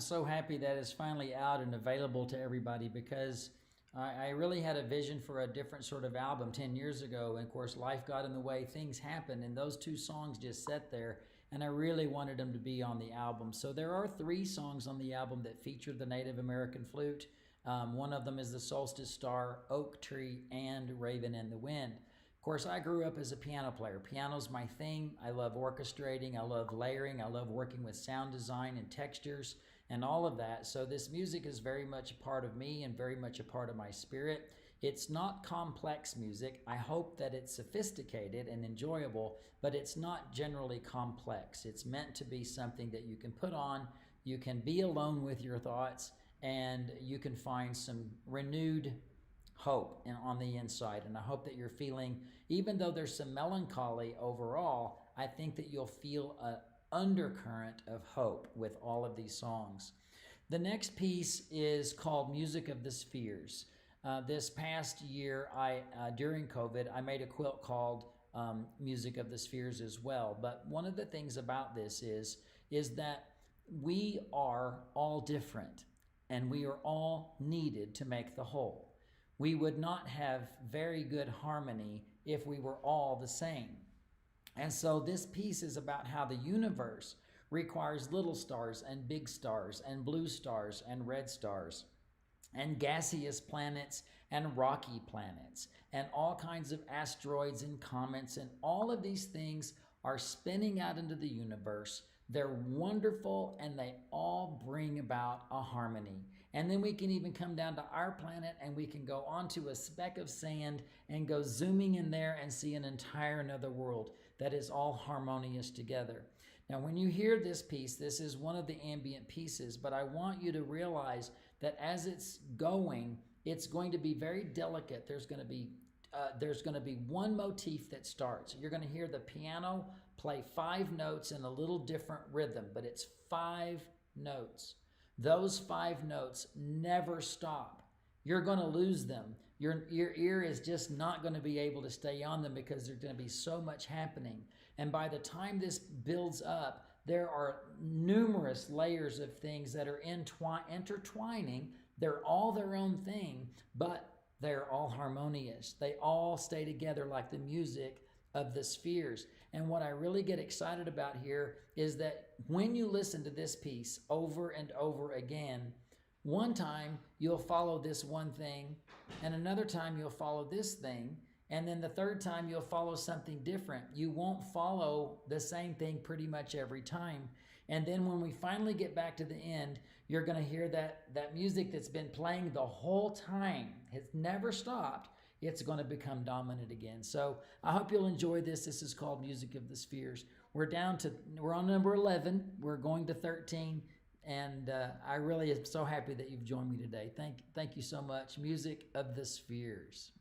I'm so happy that it's finally out and available to everybody, because I really had a vision for a different sort of album 10 years ago. And of course, life got in the way, things happened, and those two songs just sat there. And I really wanted them to be on the album. So there are 3 songs on the album that feature the Native American flute. One of them is the Solstice Star, Oak Tree, and Raven in the Wind. Of course, I grew up as a piano player. Piano's my thing. I love orchestrating. I love layering. I love working with sound design and textures and all of that. So this music is very much a part of me and very much a part of my spirit. It's not complex music. I hope that it's sophisticated and enjoyable, but it's not generally complex. It's meant to be something that you can put on, you can be alone with your thoughts, and you can find some renewed hope on the inside. And I hope that you're feeling, even though there's some melancholy overall, I think that you'll feel an undercurrent of hope with all of these songs. The next piece is called Music of the Spheres. This past year, during COVID, I made a quilt called Music of the Spheres as well. But one of the things about this is that we are all different, and we are all needed to make the whole. We would not have very good harmony if we were all the same. And so this piece is about how the universe requires little stars and big stars and blue stars and red stars and gaseous planets and rocky planets and all kinds of asteroids and comets, and all of these things are spinning out into the universe. They're wonderful, and they all bring about a harmony. And then we can even come down to our planet, and we can go onto a speck of sand and go zooming in there and see an entire another world that is all harmonious together. Now, when you hear this piece, this is one of the ambient pieces, but I want you to realize that as it's going to be very delicate. There's going to be one motif that starts. You're going to hear the piano play 5 notes in a little different rhythm, but it's 5 notes. Those 5 notes never stop. You're going to lose them. Your ear is just not going to be able to stay on them because there's going to be so much happening. And by the time this builds up, there are numerous layers of things that are intertwining. They're all their own thing, but they're all harmonious. They all stay together like the music of the spheres. And what I really get excited about here is that when you listen to this piece over and over again, one time you'll follow this one thing, and another time you'll follow this thing, and then the third time you'll follow something different. You won't follow the same thing pretty much every time. And then when we finally get back to the end, you're going to hear that music that's been playing the whole time. It's never stopped. It's going to become dominant again. So I hope you'll enjoy this. This is called Music of the Spheres. We're on number 11. We're going to 13. And I really am so happy that you've joined me today. Thank you so much. Music of the Spheres.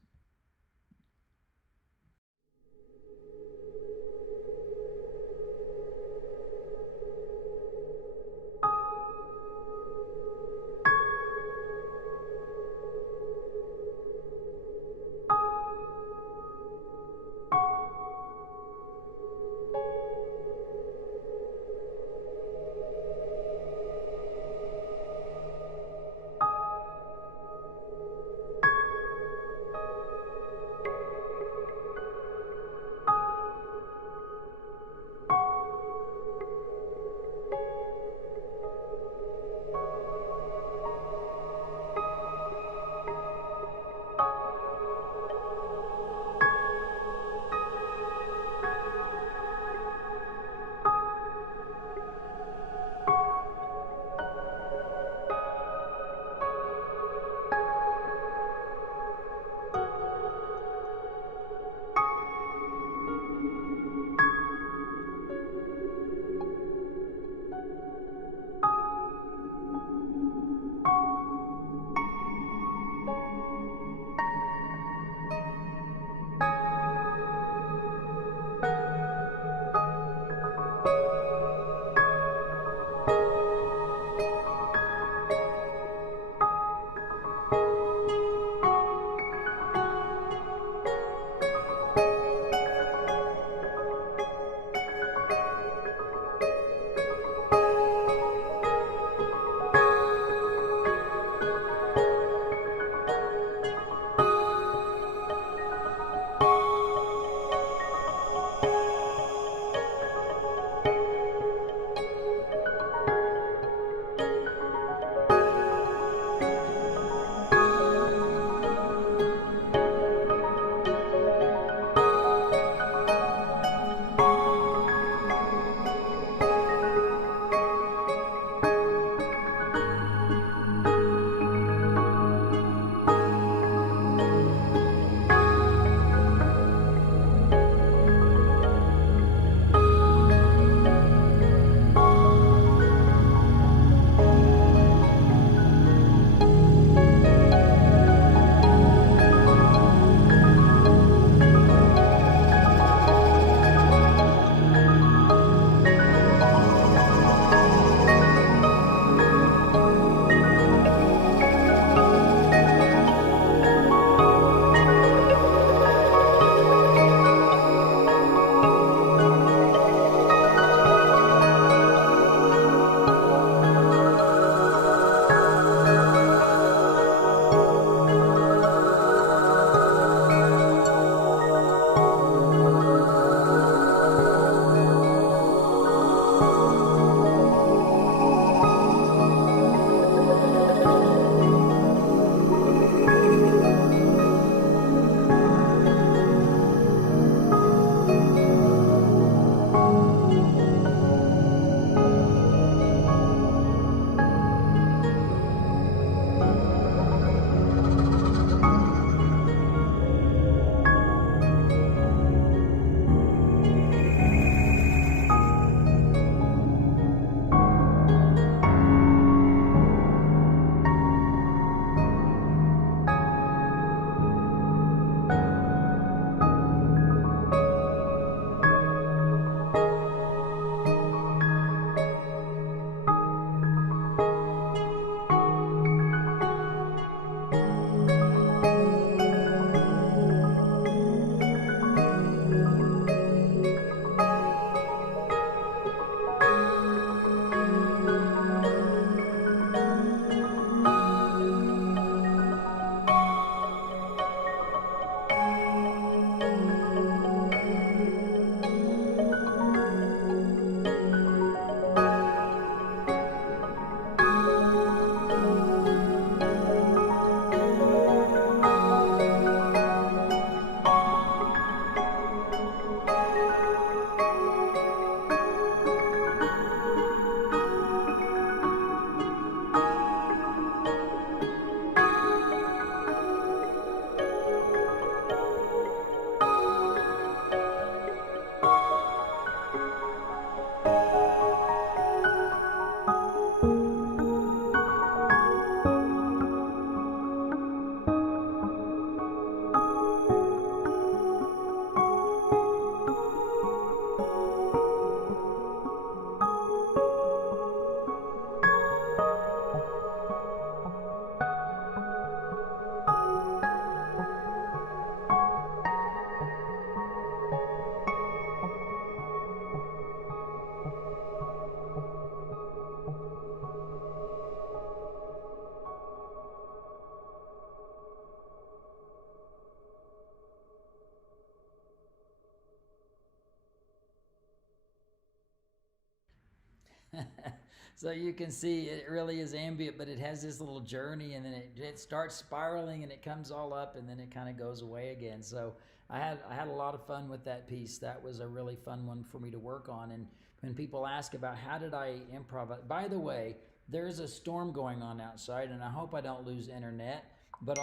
So you can see it really is ambient, but it has this little journey, and then it starts spiraling, and it comes all up, and then it kind of goes away again. So I had a lot of fun with that piece. That was a really fun one for me to work on. And when people ask about how did I improv, by the way, there's a storm going on outside, and I hope I don't lose internet. But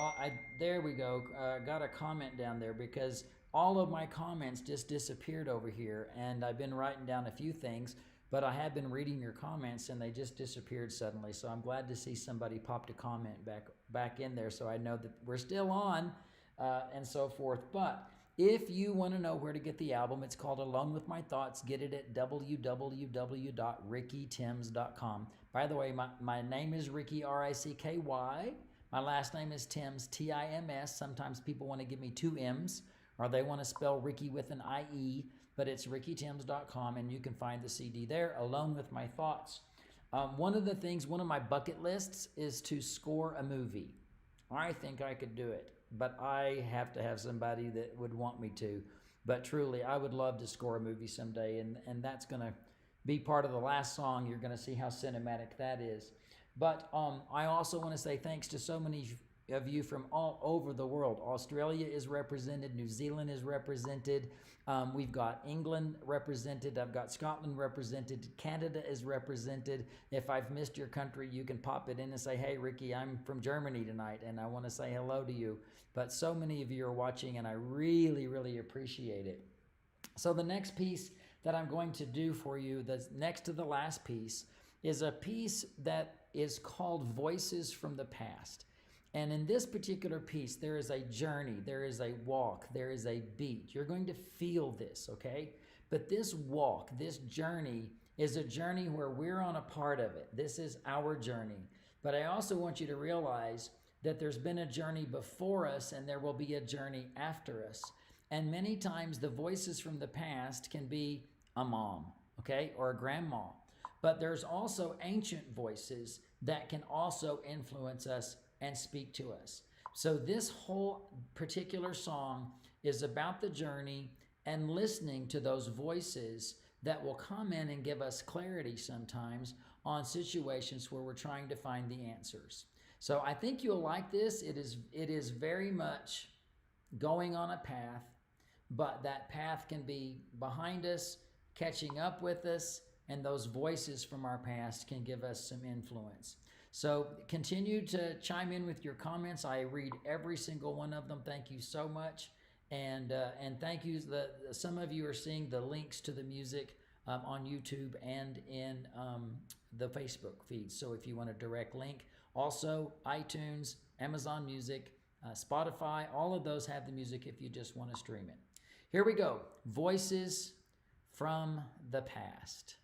there we go. Got a comment down there because all of my comments just disappeared over here, and I've been writing down a few things, but I have been reading your comments and they just disappeared suddenly. So I'm glad to see somebody popped a comment back in there, so I know that we're still on, and so forth. But if you want to know where to get the album, it's called Alone with My Thoughts. Get it at www.rickytims.com. By the way, my name is Ricky, R-I-C-K-Y. My last name is Tims, T-I-M-S. Sometimes people want to give me 2 M's, or they want to spell Ricky with an I-E, but it's rickytims.com, and you can find the CD there, Alone with My Thoughts. One of my bucket lists is to score a movie. I think I could do it, but I have to have somebody that would want me to. But truly, I would love to score a movie someday, and that's going to be part of the last song. You're going to see how cinematic that is. But I also want to say thanks to so many of you from all over the world. Australia is represented. New Zealand is represented. We've got England represented. I've got Scotland represented. Canada is represented. If I've missed your country, you can pop it in and say, hey, Ricky, I'm from Germany tonight, and I want to say hello to you. But so many of you are watching, and I really, really appreciate it. So the next piece that I'm going to do for you, that's next to the last piece, is a piece that is called Voices from the Past. And in this particular piece, there is a journey, there is a walk, there is a beat. You're going to feel this, okay? But this walk, this journey, is a journey where we're on a part of it. This is our journey. But I also want you to realize that there's been a journey before us, and there will be a journey after us. And many times the voices from the past can be a mom, okay, or a grandma. But there's also ancient voices that can also influence us and speak to us. So this whole particular song is about the journey and listening to those voices that will come in and give us clarity sometimes on situations where we're trying to find the answers. So I think you'll like this. It is very much going on a path, but that path can be behind us, catching up with us, and those voices from our past can give us some influence. So continue to chime in with your comments. I read every single one of them. Thank you so much. And thank you. Some of you are seeing the links to the music on YouTube and in the Facebook feed. So if you want a direct link, also iTunes, Amazon Music, Spotify, all of those have the music if you just want to stream it. Here we go. Voices from the Past.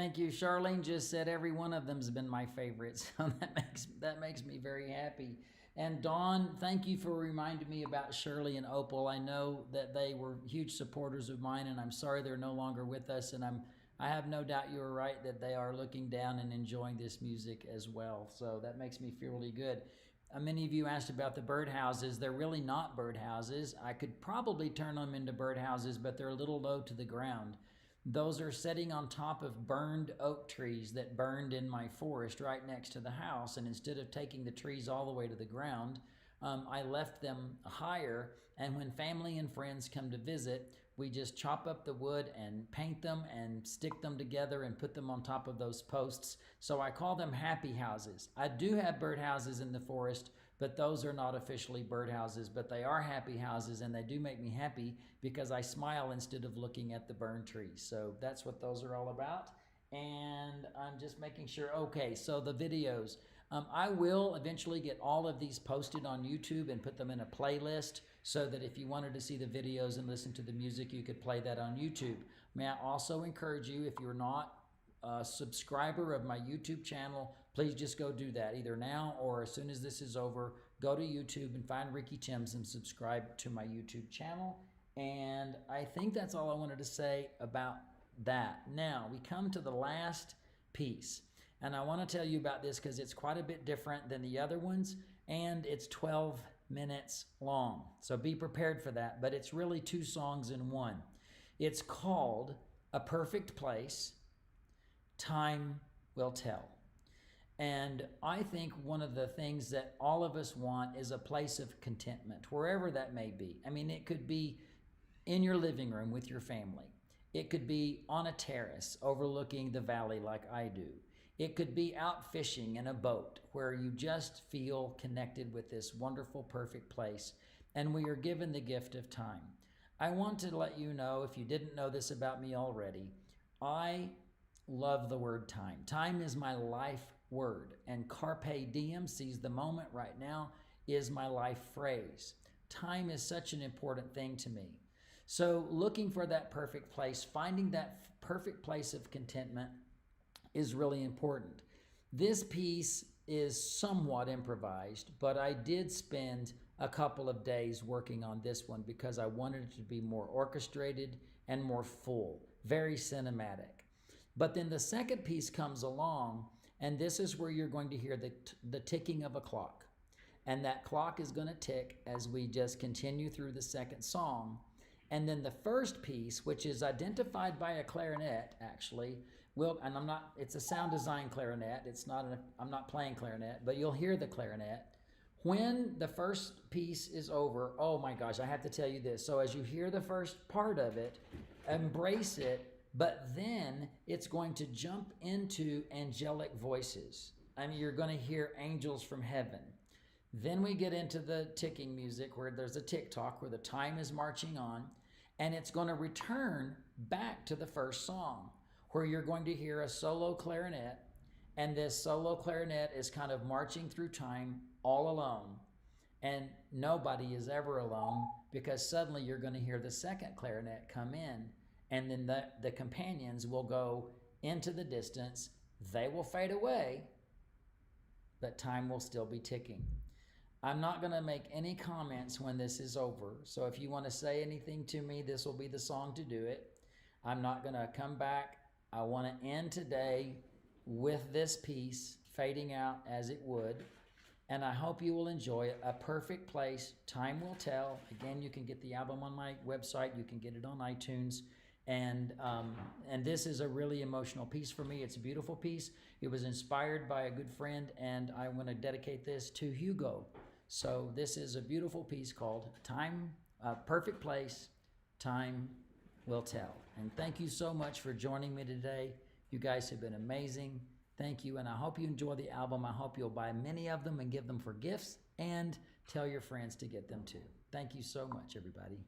Thank you. Charlene just said every one of them's been my favorite, so that makes me very happy. And Dawn, thank you for reminding me about Shirley and Opal. I know that they were huge supporters of mine, and I'm sorry they're no longer with us. And I have no doubt you were right that they are looking down and enjoying this music as well. So that makes me feel really good. Many of you asked about the birdhouses. They're really not birdhouses. I could probably turn them into birdhouses, but they're a little low to the ground. Those are setting on top of burned oak trees that burned in my forest right next to the house. And instead of taking the trees all the way to the ground, I left them higher. And when family and friends come to visit, we just chop up the wood and paint them and stick them together and put them on top of those posts. So I call them happy houses. I do have birdhouses in the forest, but those are not officially birdhouses, but they are happy houses, and they do make me happy because I smile instead of looking at the burned trees. So that's what those are all about. And I'm just making sure, okay, so the videos. I will eventually get all of these posted on YouTube and put them in a playlist so that if you wanted to see the videos and listen to the music, you could play that on YouTube. May I also encourage you, if you're not a subscriber of my YouTube channel, please just go do that either now or as soon as this is over. Go to YouTube and find Ricky Timms and subscribe to my YouTube channel. And I think that's all I wanted to say about that. Now we come to the last piece, and I want to tell you about this because it's quite a bit different than the other ones, and it's 12 minutes long. So be prepared for that, but it's really 2 songs in one. It's called A Perfect Place, Time Will Tell. And I think one of the things that all of us want is a place of contentment, wherever that may be. I mean, it could be in your living room with your family. It could be on a terrace overlooking the valley like I do. It could be out fishing in a boat where you just feel connected with this wonderful, perfect place. And we are given the gift of time. I want to let you know, if you didn't know this about me already, I love the word time. Time is my life word, and carpe diem, seize the moment right now, is my life phrase. Time is such an important thing to me. So looking for that perfect place, finding that perfect place of contentment is really important. This piece is somewhat improvised, but I did spend a couple of days working on this one because I wanted it to be more orchestrated and more full, very cinematic. But then the second piece comes along, and this is where you're going to hear the ticking of a clock. And that clock is going to tick as we just continue through the second song. And then the first piece, which is identified by a clarinet, actually, and it's a sound design clarinet. I'm not playing clarinet, but you'll hear the clarinet. When the first piece is over, oh my gosh, I have to tell you this. So as you hear the first part of it, embrace it, but then it's going to jump into angelic voices. I mean, you're going to hear angels from heaven. Then we get into the ticking music where there's a tick-tock where the time is marching on, and it's going to return back to the first song where you're going to hear a solo clarinet, and this solo clarinet is kind of marching through time all alone. And nobody is ever alone because suddenly you're going to hear the second clarinet come in, and then the companions will go into the distance. They will fade away, but time will still be ticking. I'm not going to make any comments when this is over. So if you want to say anything to me, this will be the song to do it. I'm not going to come back. I want to end today with this piece fading out as it would. And I hope you will enjoy it. A Perfect Place, Time Will Tell. Again, you can get the album on my website. You can get it on iTunes. And this is a really emotional piece for me. It's a beautiful piece. It was inspired by a good friend, and I want to dedicate this to Hugo. So this is a beautiful piece called Perfect Place, Time Will Tell. And thank you so much for joining me today. You guys have been amazing. Thank you, and I hope you enjoy the album. I hope you'll buy many of them and give them for gifts, and tell your friends to get them too. Thank you so much, everybody.